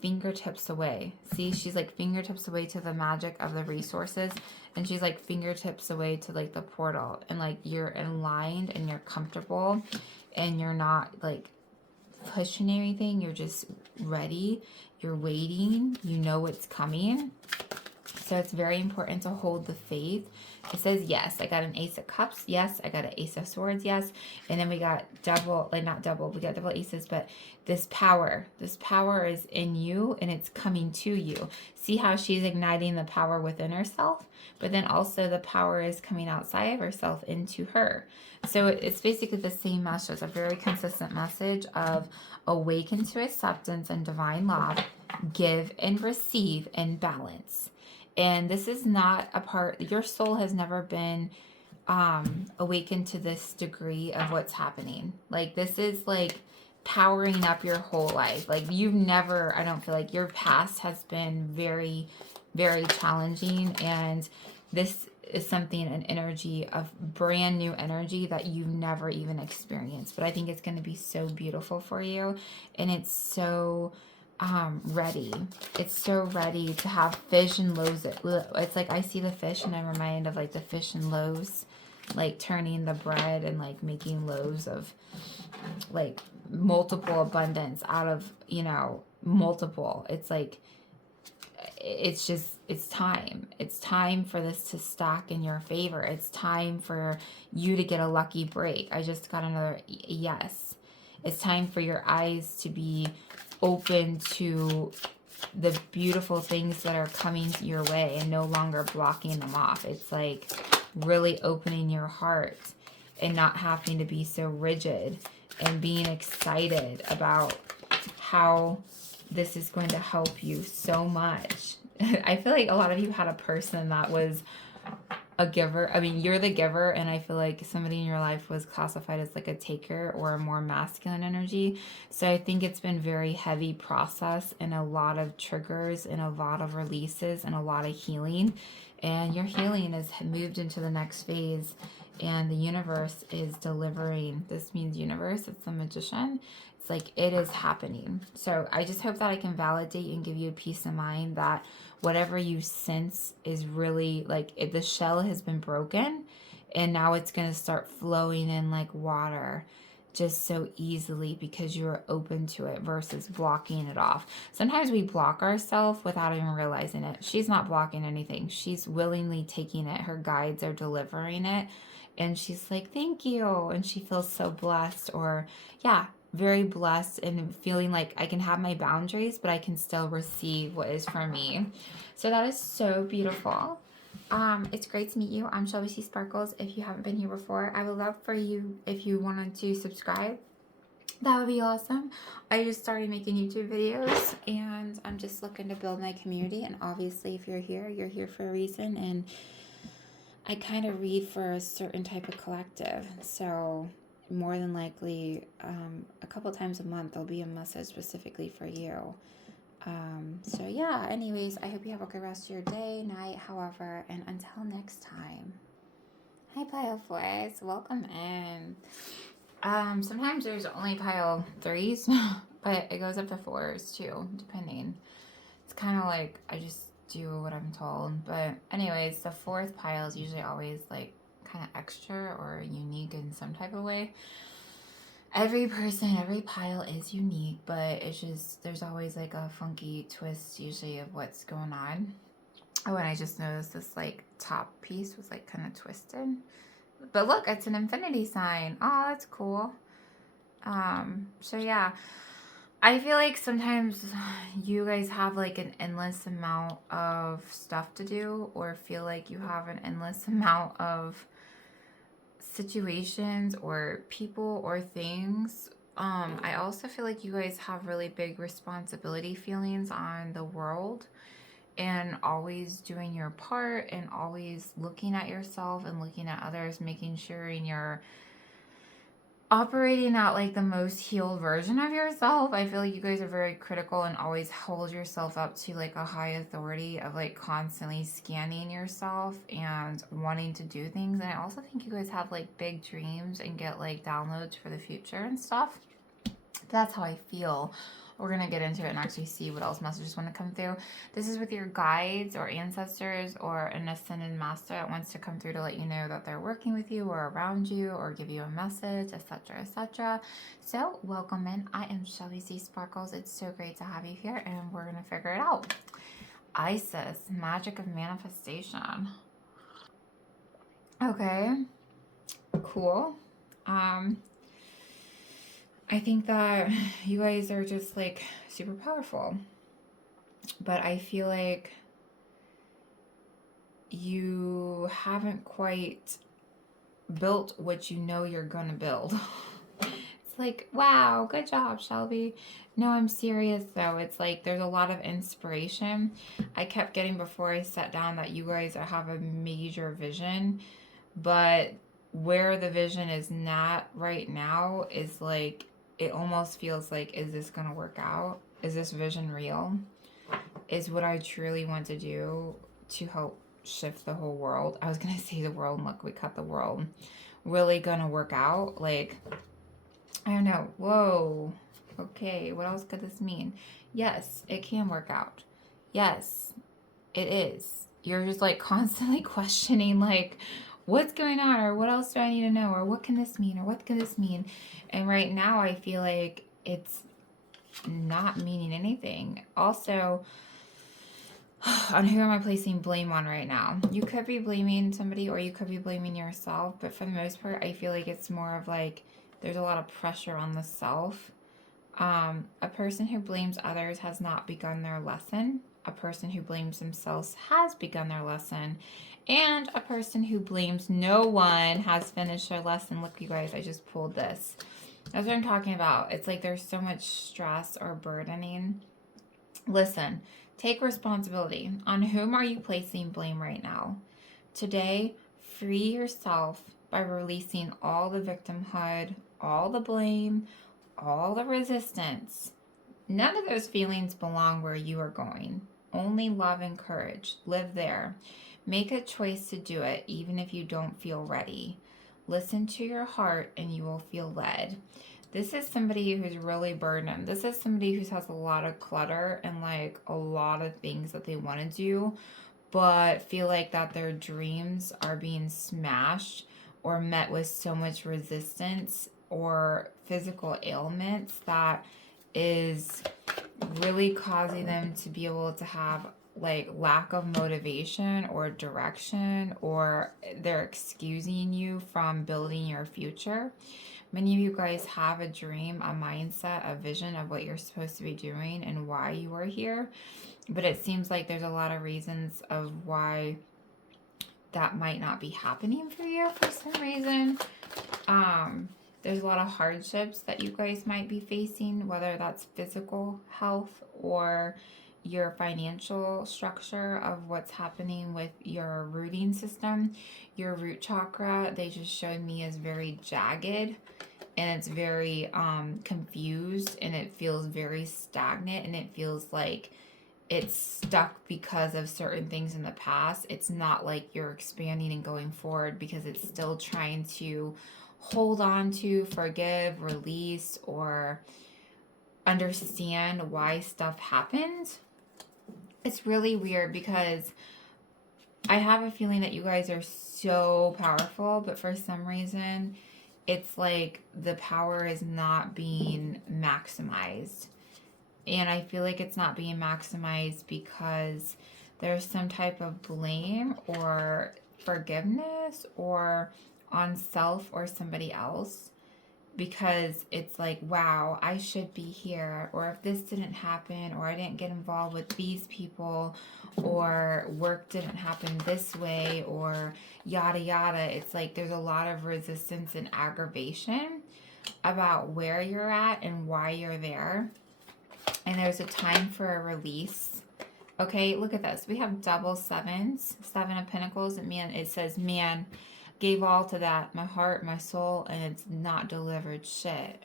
fingertips away? See, she's like fingertips away to the magic of the resources, and she's like fingertips away to like the portal, and like you're aligned and you're comfortable and you're not like pushing anything. You're just ready. You're waiting. You know what's coming. So it's very important to hold the faith. It says, yes, I got an Ace of Cups. Yes, I got an Ace of Swords. Yes. And then we got not double. We got double aces, but this power is in you and it's coming to you. See how she's igniting the power within herself, but then also the power is coming outside of herself into her. So it's basically the same message, a very consistent message of awaken to acceptance and divine love, give and receive in balance. And this is not a part, your soul has never been awakened to this degree of what's happening. Like this is like powering up your whole life. Like you've never, I don't feel like your past has been very, very challenging. And this is something, an energy of brand new energy that you've never even experienced. But I think it's going to be so beautiful for you. And it's so ready. It's so ready to have fish and loaves. It's like I see the fish and I'm reminded of like the fish and loaves like turning the bread and like making loaves of like multiple abundance out of, you know, multiple. It's like, it's just, it's time. It's time for this to stack in your favor. It's time for you to get a lucky break. I just got another yes. It's time for your eyes to be open to the beautiful things that are coming your way and no longer blocking them off. It's like really opening your heart and not having to be so rigid and being excited about how this is going to help you so much. I feel like a lot of you had a person that was a giver. I mean, you're the giver, and I feel like somebody in your life was classified as like a taker or a more masculine energy. So I think it's been very heavy process and a lot of triggers and a lot of releases and a lot of healing. And your healing has moved into the next phase, and the universe is delivering. This means universe, it's the magician. It's like it is happening. So I just hope that I can validate and give you a peace of mind that whatever you sense is really like the shell has been broken, and now it's going to start flowing in like water just so easily because you're open to it versus blocking it off. Sometimes we block ourselves without even realizing it. She's not blocking anything. She's willingly taking it. Her guides are delivering it. And she's like, thank you. And she feels so blessed, or yeah, very blessed, and feeling like I can have my boundaries, but I can still receive what is for me. So that is so beautiful. It's great to meet you. I'm Shelby C. Sparkles. If you haven't been here before, I would love for you, if you wanted to subscribe, that would be awesome. I just started making YouTube videos, and I'm just looking to build my community. And obviously, if you're here for a reason. And I kind of read for a certain type of collective. So more than likely, a couple times a month, there'll be a message specifically for you. So yeah, anyways, I hope you have a good rest of your day, night, however, and until next time. Hi, pile 4s, welcome in. Sometimes there's only pile 3s, but it goes up to 4s too, depending. It's kind of like, I just do what I'm told. But anyways, the 4th pile is usually always like kind of extra or unique in some type of way. Every person, every pile is unique, but it's just, there's always like a funky twist usually of what's going on. Oh, and I just noticed this like top piece was like kind of twisted. But look, it's an infinity sign. Oh, that's cool. So yeah, I feel like sometimes you guys have like an endless amount of stuff to do, or feel like you have an endless amount of situations or people or things. I also feel like you guys have really big responsibility feelings on the world, and always doing your part and always looking at yourself and looking at others, making sure you're operating at like the most healed version of yourself. I feel like you guys are very critical and always hold yourself up to like a high authority of like constantly scanning yourself and wanting to do things. And I also think you guys have like big dreams and get like downloads for the future and stuff. That's how I feel. We're going to get into it and actually see what else messages want to come through. This is with your guides or ancestors or an ascended master that wants to come through to let you know that they're working with you or around you or give you a message, etc., etc. So welcome in. I am Shelby C. Sparkles. It's so great to have you here, and we're going to figure it out. Isis, magic of manifestation. Okay, cool. I think that you guys are just like super powerful, but I feel like you haven't quite built what you know you're gonna build. It's like, wow, good job, Shelby. No, I'm serious though. It's like there's a lot of inspiration. I kept getting before I sat down that you guys have a major vision, but where the vision is not right now is like, it almost feels like, is this going to work out? Is this vision real? Is what I truly want to do to help shift the whole world? I was going to say the world, and look, we cut the world. Really going to work out? Like, I don't know. Whoa. Okay, what else could this mean? Yes, it can work out. Yes, it is. You're just like constantly questioning like, what's going on, or what else do I need to know, or what can this mean, or what can this mean? And right now I feel like it's not meaning anything. Also, on who am I placing blame on right now? You could be blaming somebody, or you could be blaming yourself, but for the most part, I feel like it's more of like there's a lot of pressure on the self. A person who blames others has not begun their lesson. A person who blames themselves has begun their lesson. And a person who blames no one has finished their lesson. Look, you guys, I just pulled this. That's what I'm talking about. It's like there's so much stress or burdening. Listen, take responsibility. On whom are you placing blame right now? Today, free yourself by releasing all the victimhood, all the blame, all the resistance. None of those feelings belong where you are going. Only love and courage. Live there. Make a choice to do it, even if you don't feel ready. Listen to your heart and you will feel led. This is somebody who's really burdened. This is somebody who has a lot of clutter and like a lot of things that they want to do, but feel like that their dreams are being smashed or met with so much resistance or physical ailments that is really causing them to be able to have like lack of motivation or direction, or they're excusing you from building your future. Many of you guys have a dream, a mindset, a vision of what you're supposed to be doing and why you are here. But it seems like there's a lot of reasons of why that might not be happening for you for some reason. There's a lot of hardships that you guys might be facing, whether that's physical health or your financial structure of what's happening with your rooting system. Your root chakra, they just showed me, as very jagged, and it's very confused, and it feels very stagnant, and it feels like it's stuck because of certain things in the past. It's not like you're expanding and going forward, because it's still trying to hold on to, forgive, release, or understand why stuff happened. It's really weird, because I have a feeling that you guys are so powerful, but for some reason, it's like the power is not being maximized. And I feel like it's not being maximized because there's some type of blame or forgiveness or on self or somebody else, because it's like, wow, I should be here, or if this didn't happen, or I didn't get involved with these people, or work didn't happen this way, or yada yada. It's like there's a lot of resistance and aggravation about where you're at and why you're there. And there's a time for a release. Okay, look at this. We have double sevens, 7 of Pentacles, and man, it says, man, gave all to that, my heart, my soul, and it's not delivered shit.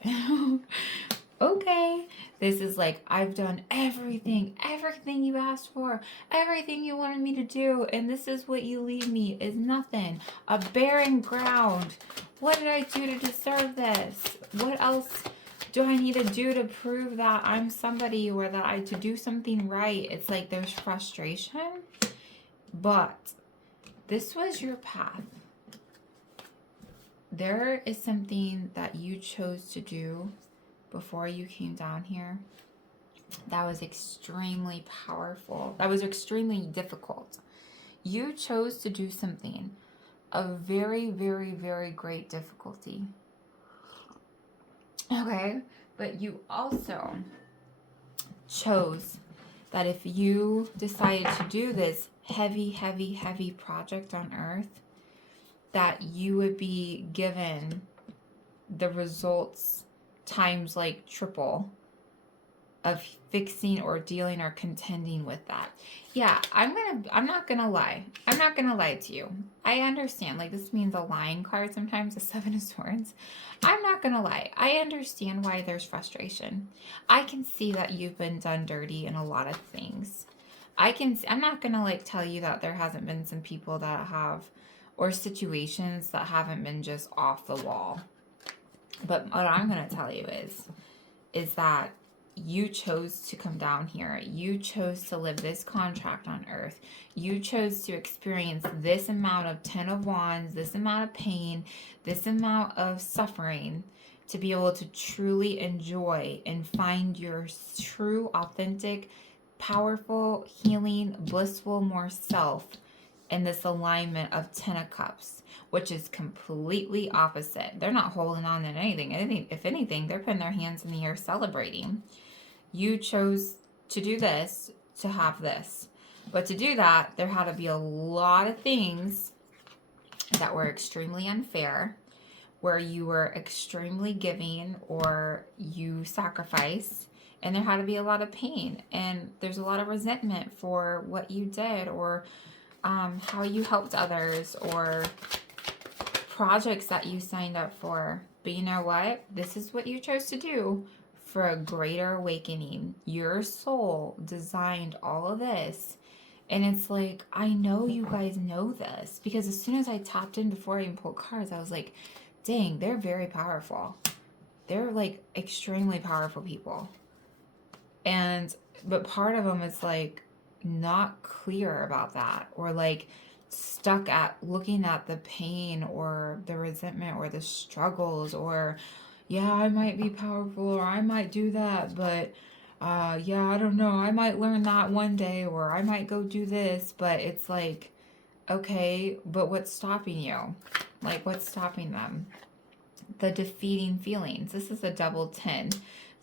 Okay, this is like, I've done everything you asked for, everything you wanted me to do, and this is what you leave me is nothing, a barren ground. What did I do to deserve this? What else do I need to do to prove that I'm somebody, or that I to do something right? It's like there's frustration, but this was your path. There is something that you chose to do before you came down here that was extremely powerful. That was extremely difficult. You chose to do something of very, very, very great difficulty. Okay? But you also chose that if you decided to do this heavy, heavy, heavy project on Earth, that you would be given the results times like triple of fixing or dealing or contending with that. Yeah, I'm not gonna lie. I'm not gonna lie to you. I understand, like, this means a lying card sometimes, the 7 of Swords. I'm not gonna lie. I understand why there's frustration. I can see that you've been done dirty in a lot of things. I'm not gonna like tell you that there hasn't been some people that have, or situations that haven't been just off the wall. But what I'm going to tell you is that you chose to come down here. You chose to live this contract on earth. You chose to experience this amount of 10 of wands, this amount of pain, this amount of suffering, to be able to truly enjoy and find your true, authentic, powerful, healing, blissful, more self in this alignment of 10 of cups, which is completely opposite. They're not holding on to anything. If anything, they're putting their hands in the air celebrating. You chose to do this, to have this. But to do that, there had to be a lot of things that were extremely unfair, where you were extremely giving or you sacrificed, and there had to be a lot of pain, and there's a lot of resentment for what you did, or how you helped others, or projects that you signed up for. But you know what? This is what you chose to do for a greater awakening. Your soul designed all of this. And it's like, I know you guys know this, because as soon as I tapped in before I even pulled cards, I was like, dang, they're very powerful. They're like extremely powerful people. But part of them is like not clear about that, or like stuck at looking at the pain or the resentment or the struggles, or yeah, I might be powerful, or I might do that, but yeah, I don't know, I might learn that one day, or I might go do this. But it's like, okay, but what's stopping you? Like, what's stopping them? The defeating feelings. This is a double 10.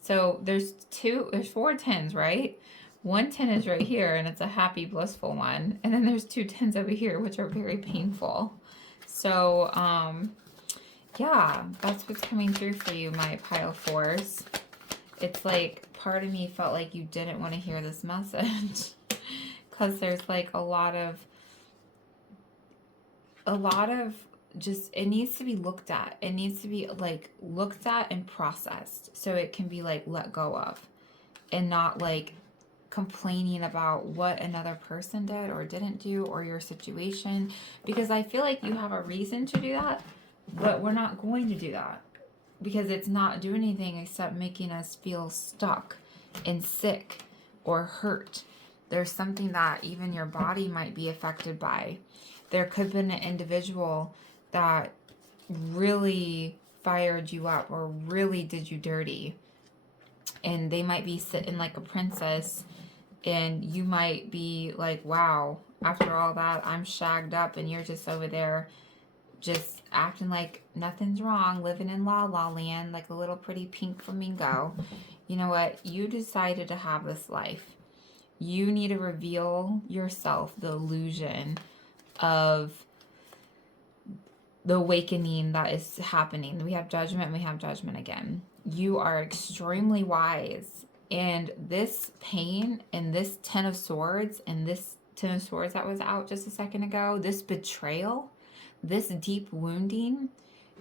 So there's 4 10s, right? 1 10 is right here, and it's a happy, blissful one. And then there's 2 10s over here, which are very painful. So, yeah, that's what's coming through for you, my pile 4s. It's like part of me felt like you didn't want to hear this message, because there's like a lot of just, it needs to be looked at. It needs to be like looked at and processed, so it can be like let go of, and not like complaining about what another person did or didn't do, or your situation, because I feel like you have a reason to do that, but we're not going to do that, because it's not doing anything except making us feel stuck and sick or hurt. There's something that even your body might be affected by. There could have been an individual that really fired you up or really did you dirty, and they might be sitting like a princess, and you might be like, wow, after all that, I'm shagged up, and you're just over there just acting like nothing's wrong, living in la la land like a little pretty pink flamingo. You know what? You decided to have this life. You need to reveal yourself, the illusion of the awakening that is happening. We have judgment, we have judgment again. You are extremely wise. And this pain, and this 10 of swords, and this 10 of swords that was out just a second ago, this betrayal, this deep wounding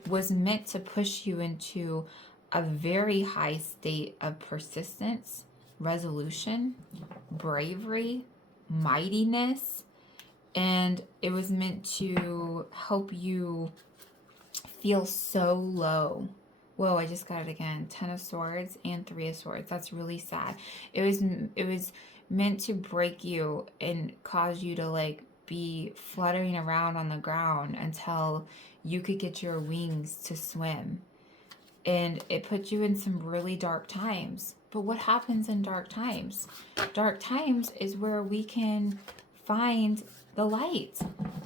was meant to push you into a very high state of persistence, resolution, bravery, mightiness, and it was meant to help you feel so low. Whoa, I just got it again. 10 of swords and 3 of swords. That's really sad. It was meant to break you and cause you to like be fluttering around on the ground until you could get your wings to swim. And it put you in some really dark times. But what happens in dark times? Dark times is where we can find the light.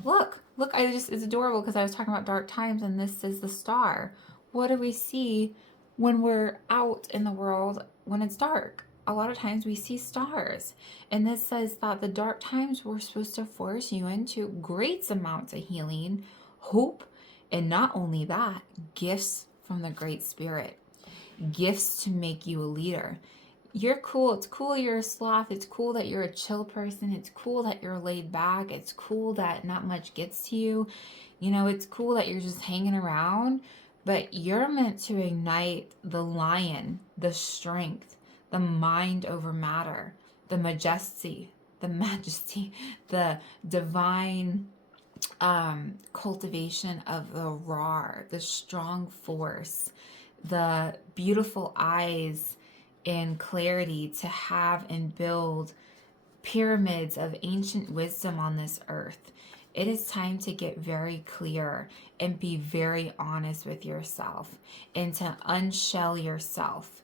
Look, it's adorable, because I was talking about dark times, and this is the star. What do we see when we're out in the world when it's dark? A lot of times we see stars. And this says that the dark times were supposed to force you into great amounts of healing, hope, and not only that, gifts from the Great Spirit. Gifts to make you a leader. You're cool. It's cool you're a sloth. It's cool that you're a chill person. It's cool that you're laid back. It's cool that not much gets to you. You know, it's cool that you're just hanging around. But you're meant to ignite the lion, the strength, the mind over matter, the majesty, the divine cultivation of the raw, the strong force, the beautiful eyes, and clarity to have and build pyramids of ancient wisdom on this earth. It is time to get very clear and be very honest with yourself and to unshell yourself.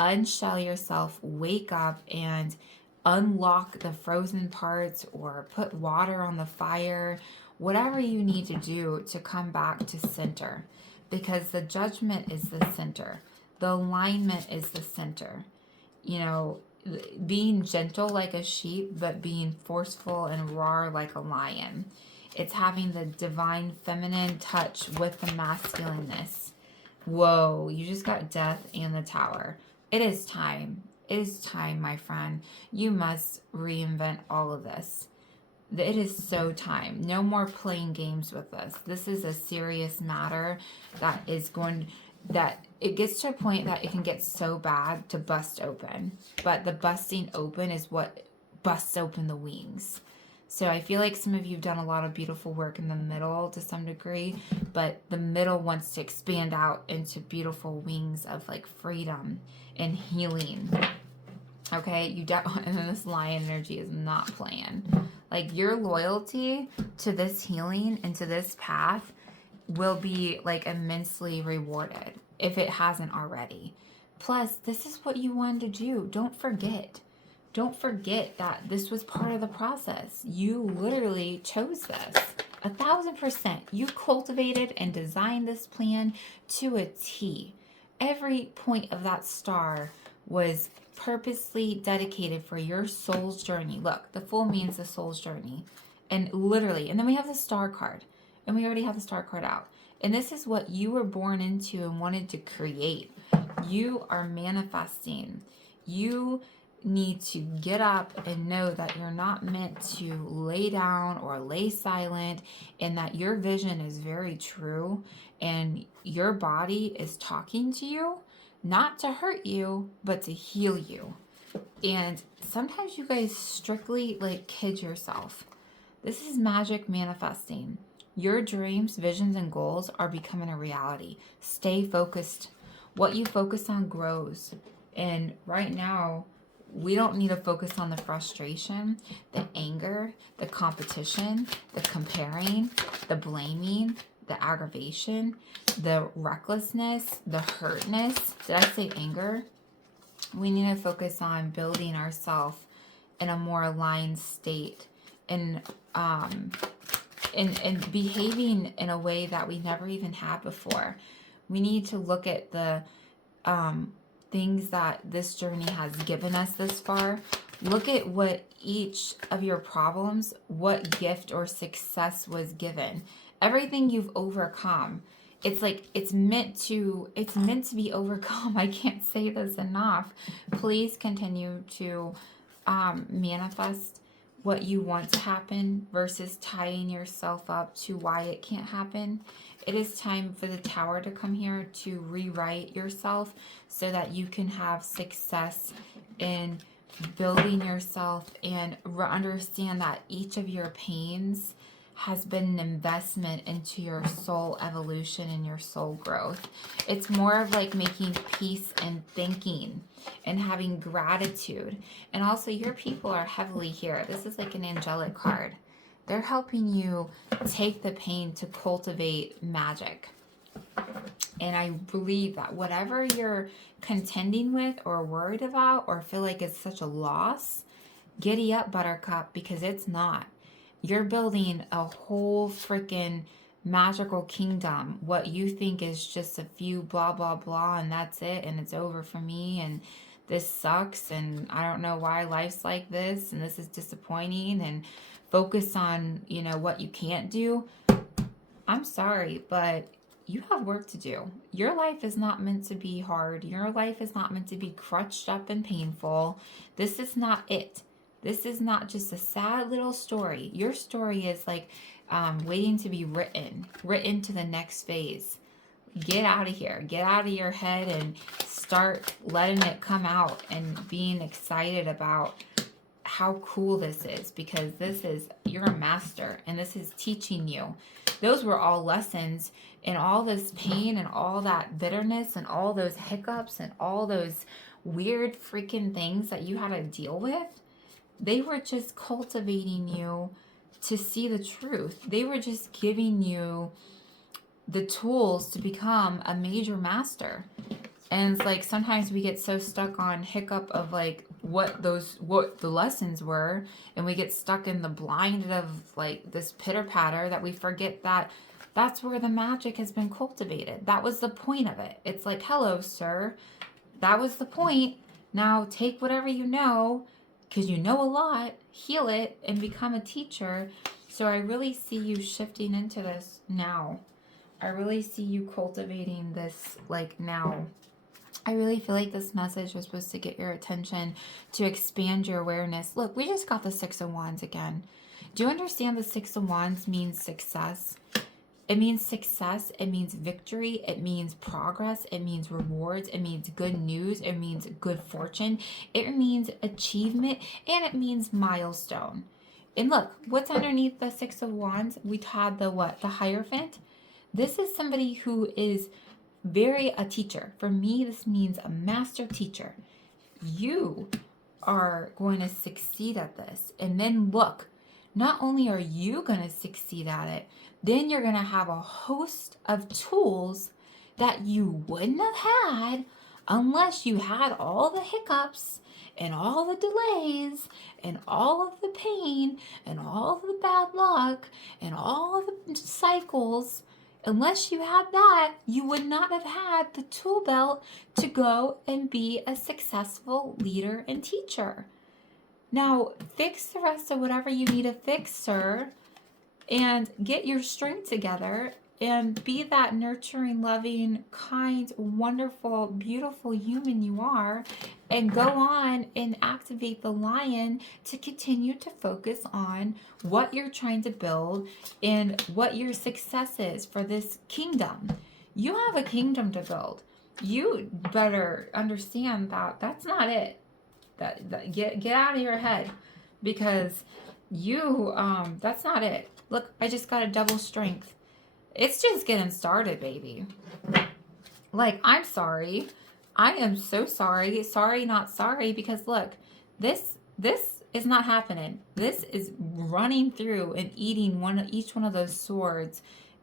Unshell yourself, wake up and unlock the frozen parts or put water on the fire, whatever you need to do to come back to center, because the judgment is the center. The alignment is the center. You know, being gentle like a sheep, but being forceful and raw like a lion. It's having the divine feminine touch with the masculineness. Whoa, you just got death and the tower. It is time. It is time, my friend. You must reinvent all of this. It is so time. No more playing games with this. This is a serious matter that is going, that it gets to a point that it can get so bad to bust open. But the busting open is what busts open the wings. So I feel like some of you have done a lot of beautiful work in the middle to some degree, but the middle wants to expand out into beautiful wings of like freedom and healing. Okay, and then this lion energy is not playing. Like your loyalty to this healing and to this path will be like immensely rewarded if it hasn't already. Plus, this is what you wanted to do. Don't forget. Don't forget that this was part of the process. You literally chose this. 1,000%. You cultivated and designed this plan to a T. Every point of that star was purposely dedicated for your soul's journey. Look, the full means the soul's journey. And literally, and then we have the star card. And we already have the star card out. And this is what you were born into and wanted to create. You are manifesting. You need to get up and know that you're not meant to lay down or lay silent, and that your vision is very true and your body is talking to you, not to hurt you, but to heal you. And sometimes you guys strictly like kid yourself. This is magic manifesting. Your dreams, visions, and goals are becoming a reality. Stay focused. What you focus on grows. And right now, we don't need to focus on the frustration, the anger, the competition, the comparing, the blaming, the aggravation, the recklessness, the hurtness. Did I say anger? We need to focus on building ourselves in a more aligned state and behaving in a way that we never even had before. We need to look at the things that this journey has given us this far. Look at what each of your problems, what gift or success was given. Everything you've overcome. It's like it's meant to be overcome. I can't say this enough. Please continue to manifest what you want to happen versus tying yourself up to why it can't happen. It is time for the tower to come here to rewrite yourself so that you can have success in building yourself and understand that each of your pains has been an investment into your soul evolution and your soul growth. It's more of like making peace and thinking and having gratitude. And also your people are heavily here. This is like an angelic card. They're helping you take the pain to cultivate magic. And I believe that whatever you're contending with or worried about or feel like it's such a loss, giddy up, buttercup, because it's not. You're building a whole freaking magical kingdom. What you think is just a few blah, blah, blah, and that's it, and it's over for me, and this sucks, and I don't know why life's like this, and this is disappointing, and focus on, what you can't do. I'm sorry, but you have work to do. Your life is not meant to be hard. Your life is not meant to be crutched up and painful. This is not it. This is not just a sad little story. Your story is like waiting to be written to the next phase. Get out of here. Get out of your head and start letting it come out and being excited about how cool this is, because you're a master and this is teaching you. Those were all lessons, and all this pain and all that bitterness and all those hiccups and all those weird freaking things that you had to deal with, they were just cultivating you to see the truth. They were just giving you the tools to become a major master. And it's like sometimes we get so stuck on hiccup of like what the lessons were, and we get stuck in the blind of like this pitter patter that we forget that that's where the magic has been cultivated. That was the point of it. It's like, hello, sir. That was the point. Now take whatever you know, because you know a lot, heal it, and become a teacher. So I really see you shifting into this now. I really see you cultivating this like now. I really feel like this message was supposed to get your attention, to expand your awareness. Look, we just got the Six of Wands again. Do you understand the Six of Wands means success? It means success. It means victory. It means progress. It means rewards. It means good news. It means good fortune. It means achievement. And it means milestone. And look, what's underneath the Six of Wands? We had the what? The Hierophant. This is somebody who is a teacher. For me, this means a master teacher. You are going to succeed at this. And then look, not only are you going to succeed at it, then you're going to have a host of tools that you wouldn't have had unless you had all the hiccups and all the delays and all of the pain and all of the bad luck and all of the cycles. Unless you had that, you would not have had the tool belt to go and be a successful leader and teacher. Now, fix the rest of whatever you need to fix, sir, and get your strength together and be that nurturing, loving, kind, wonderful, beautiful human you are, and go on and activate the lion to continue to focus on what you're trying to build and what your success is for this kingdom. You have a kingdom to build. You better understand that that's not it. Get out of your head, because that's not it. Look, I just got a double strength. It's just getting started, baby. Like, I'm sorry. I am so sorry. Sorry, not sorry, because look, this is not happening. This is running through and eating each one of those swords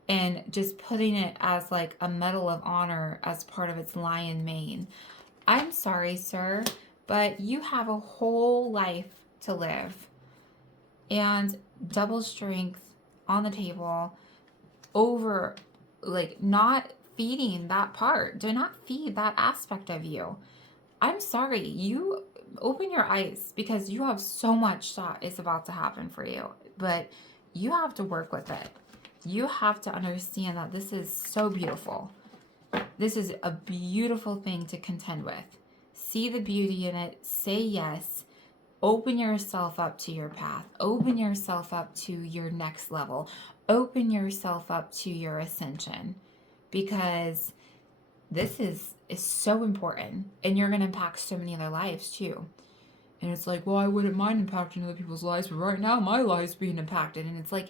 and just putting it as like a medal of honor as part of its lion mane. I'm sorry, sir, but you have a whole life to live. And double strength on the table over, like, not feeding that part. Do not feed that aspect of you. I'm sorry. You open your eyes, because you have so much that is about to happen for you. But you have to work with it. You have to understand that this is so beautiful. This is a beautiful thing to contend with. See the beauty in it. Say yes. Open yourself up to your path. Open yourself up to your next level. Open yourself up to your ascension, because this is so important, and you're going to impact so many other lives too. And it's like, well, I wouldn't mind impacting other people's lives, but right now my life's being impacted. And it's like,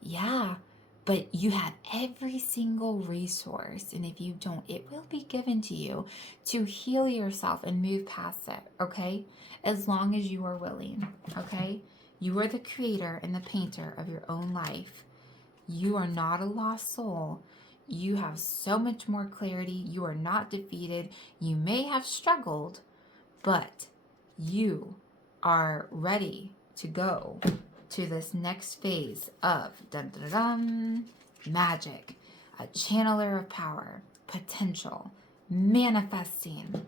yeah, but you have every single resource, and if you don't, it will be given to you to heal yourself and move past it, okay? As long as you are willing, okay? You are the creator and the painter of your own life. You are not a lost soul. You have so much more clarity. You are not defeated. You may have struggled, but you are ready to go to this next phase of magic, a channeler of power, potential, manifesting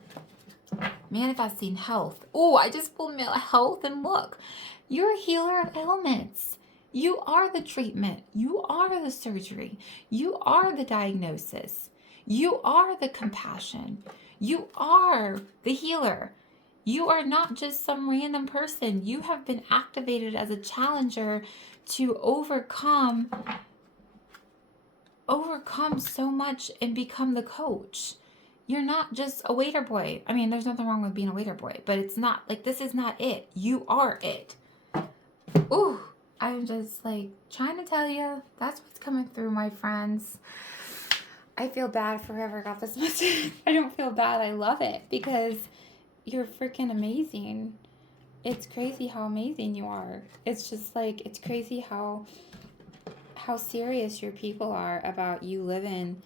health. Oh, I just pulled health, and look, you're a healer of ailments. You are the treatment. You are the surgery. You are the diagnosis. You are the compassion. You are the healer. You are not just some random person. You have been activated as a challenger to overcome so much and become the coach. You're not just a waiter boy. I mean, there's nothing wrong with being a waiter boy, but it's not, like, this is not it. You are it. Ooh, I'm just, like, trying to tell you, that's what's coming through, my friends. I feel bad for whoever got this message. I don't feel bad. I love it, because you're freaking amazing. It's crazy how amazing you are. It's just like, it's crazy how serious your people are about you living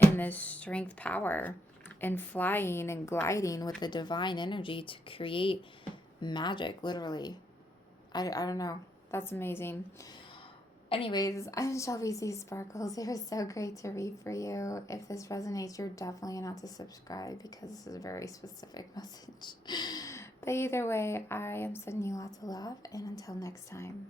in this strength power and flying and gliding with the divine energy to create magic, literally. I don't know. That's amazing. Anyways, I'm Shelby C. Sparkles. It was so great to read for you. If this resonates, you're definitely going to have to subscribe because this is a very specific message. But either way, I am sending you lots of love, and until next time.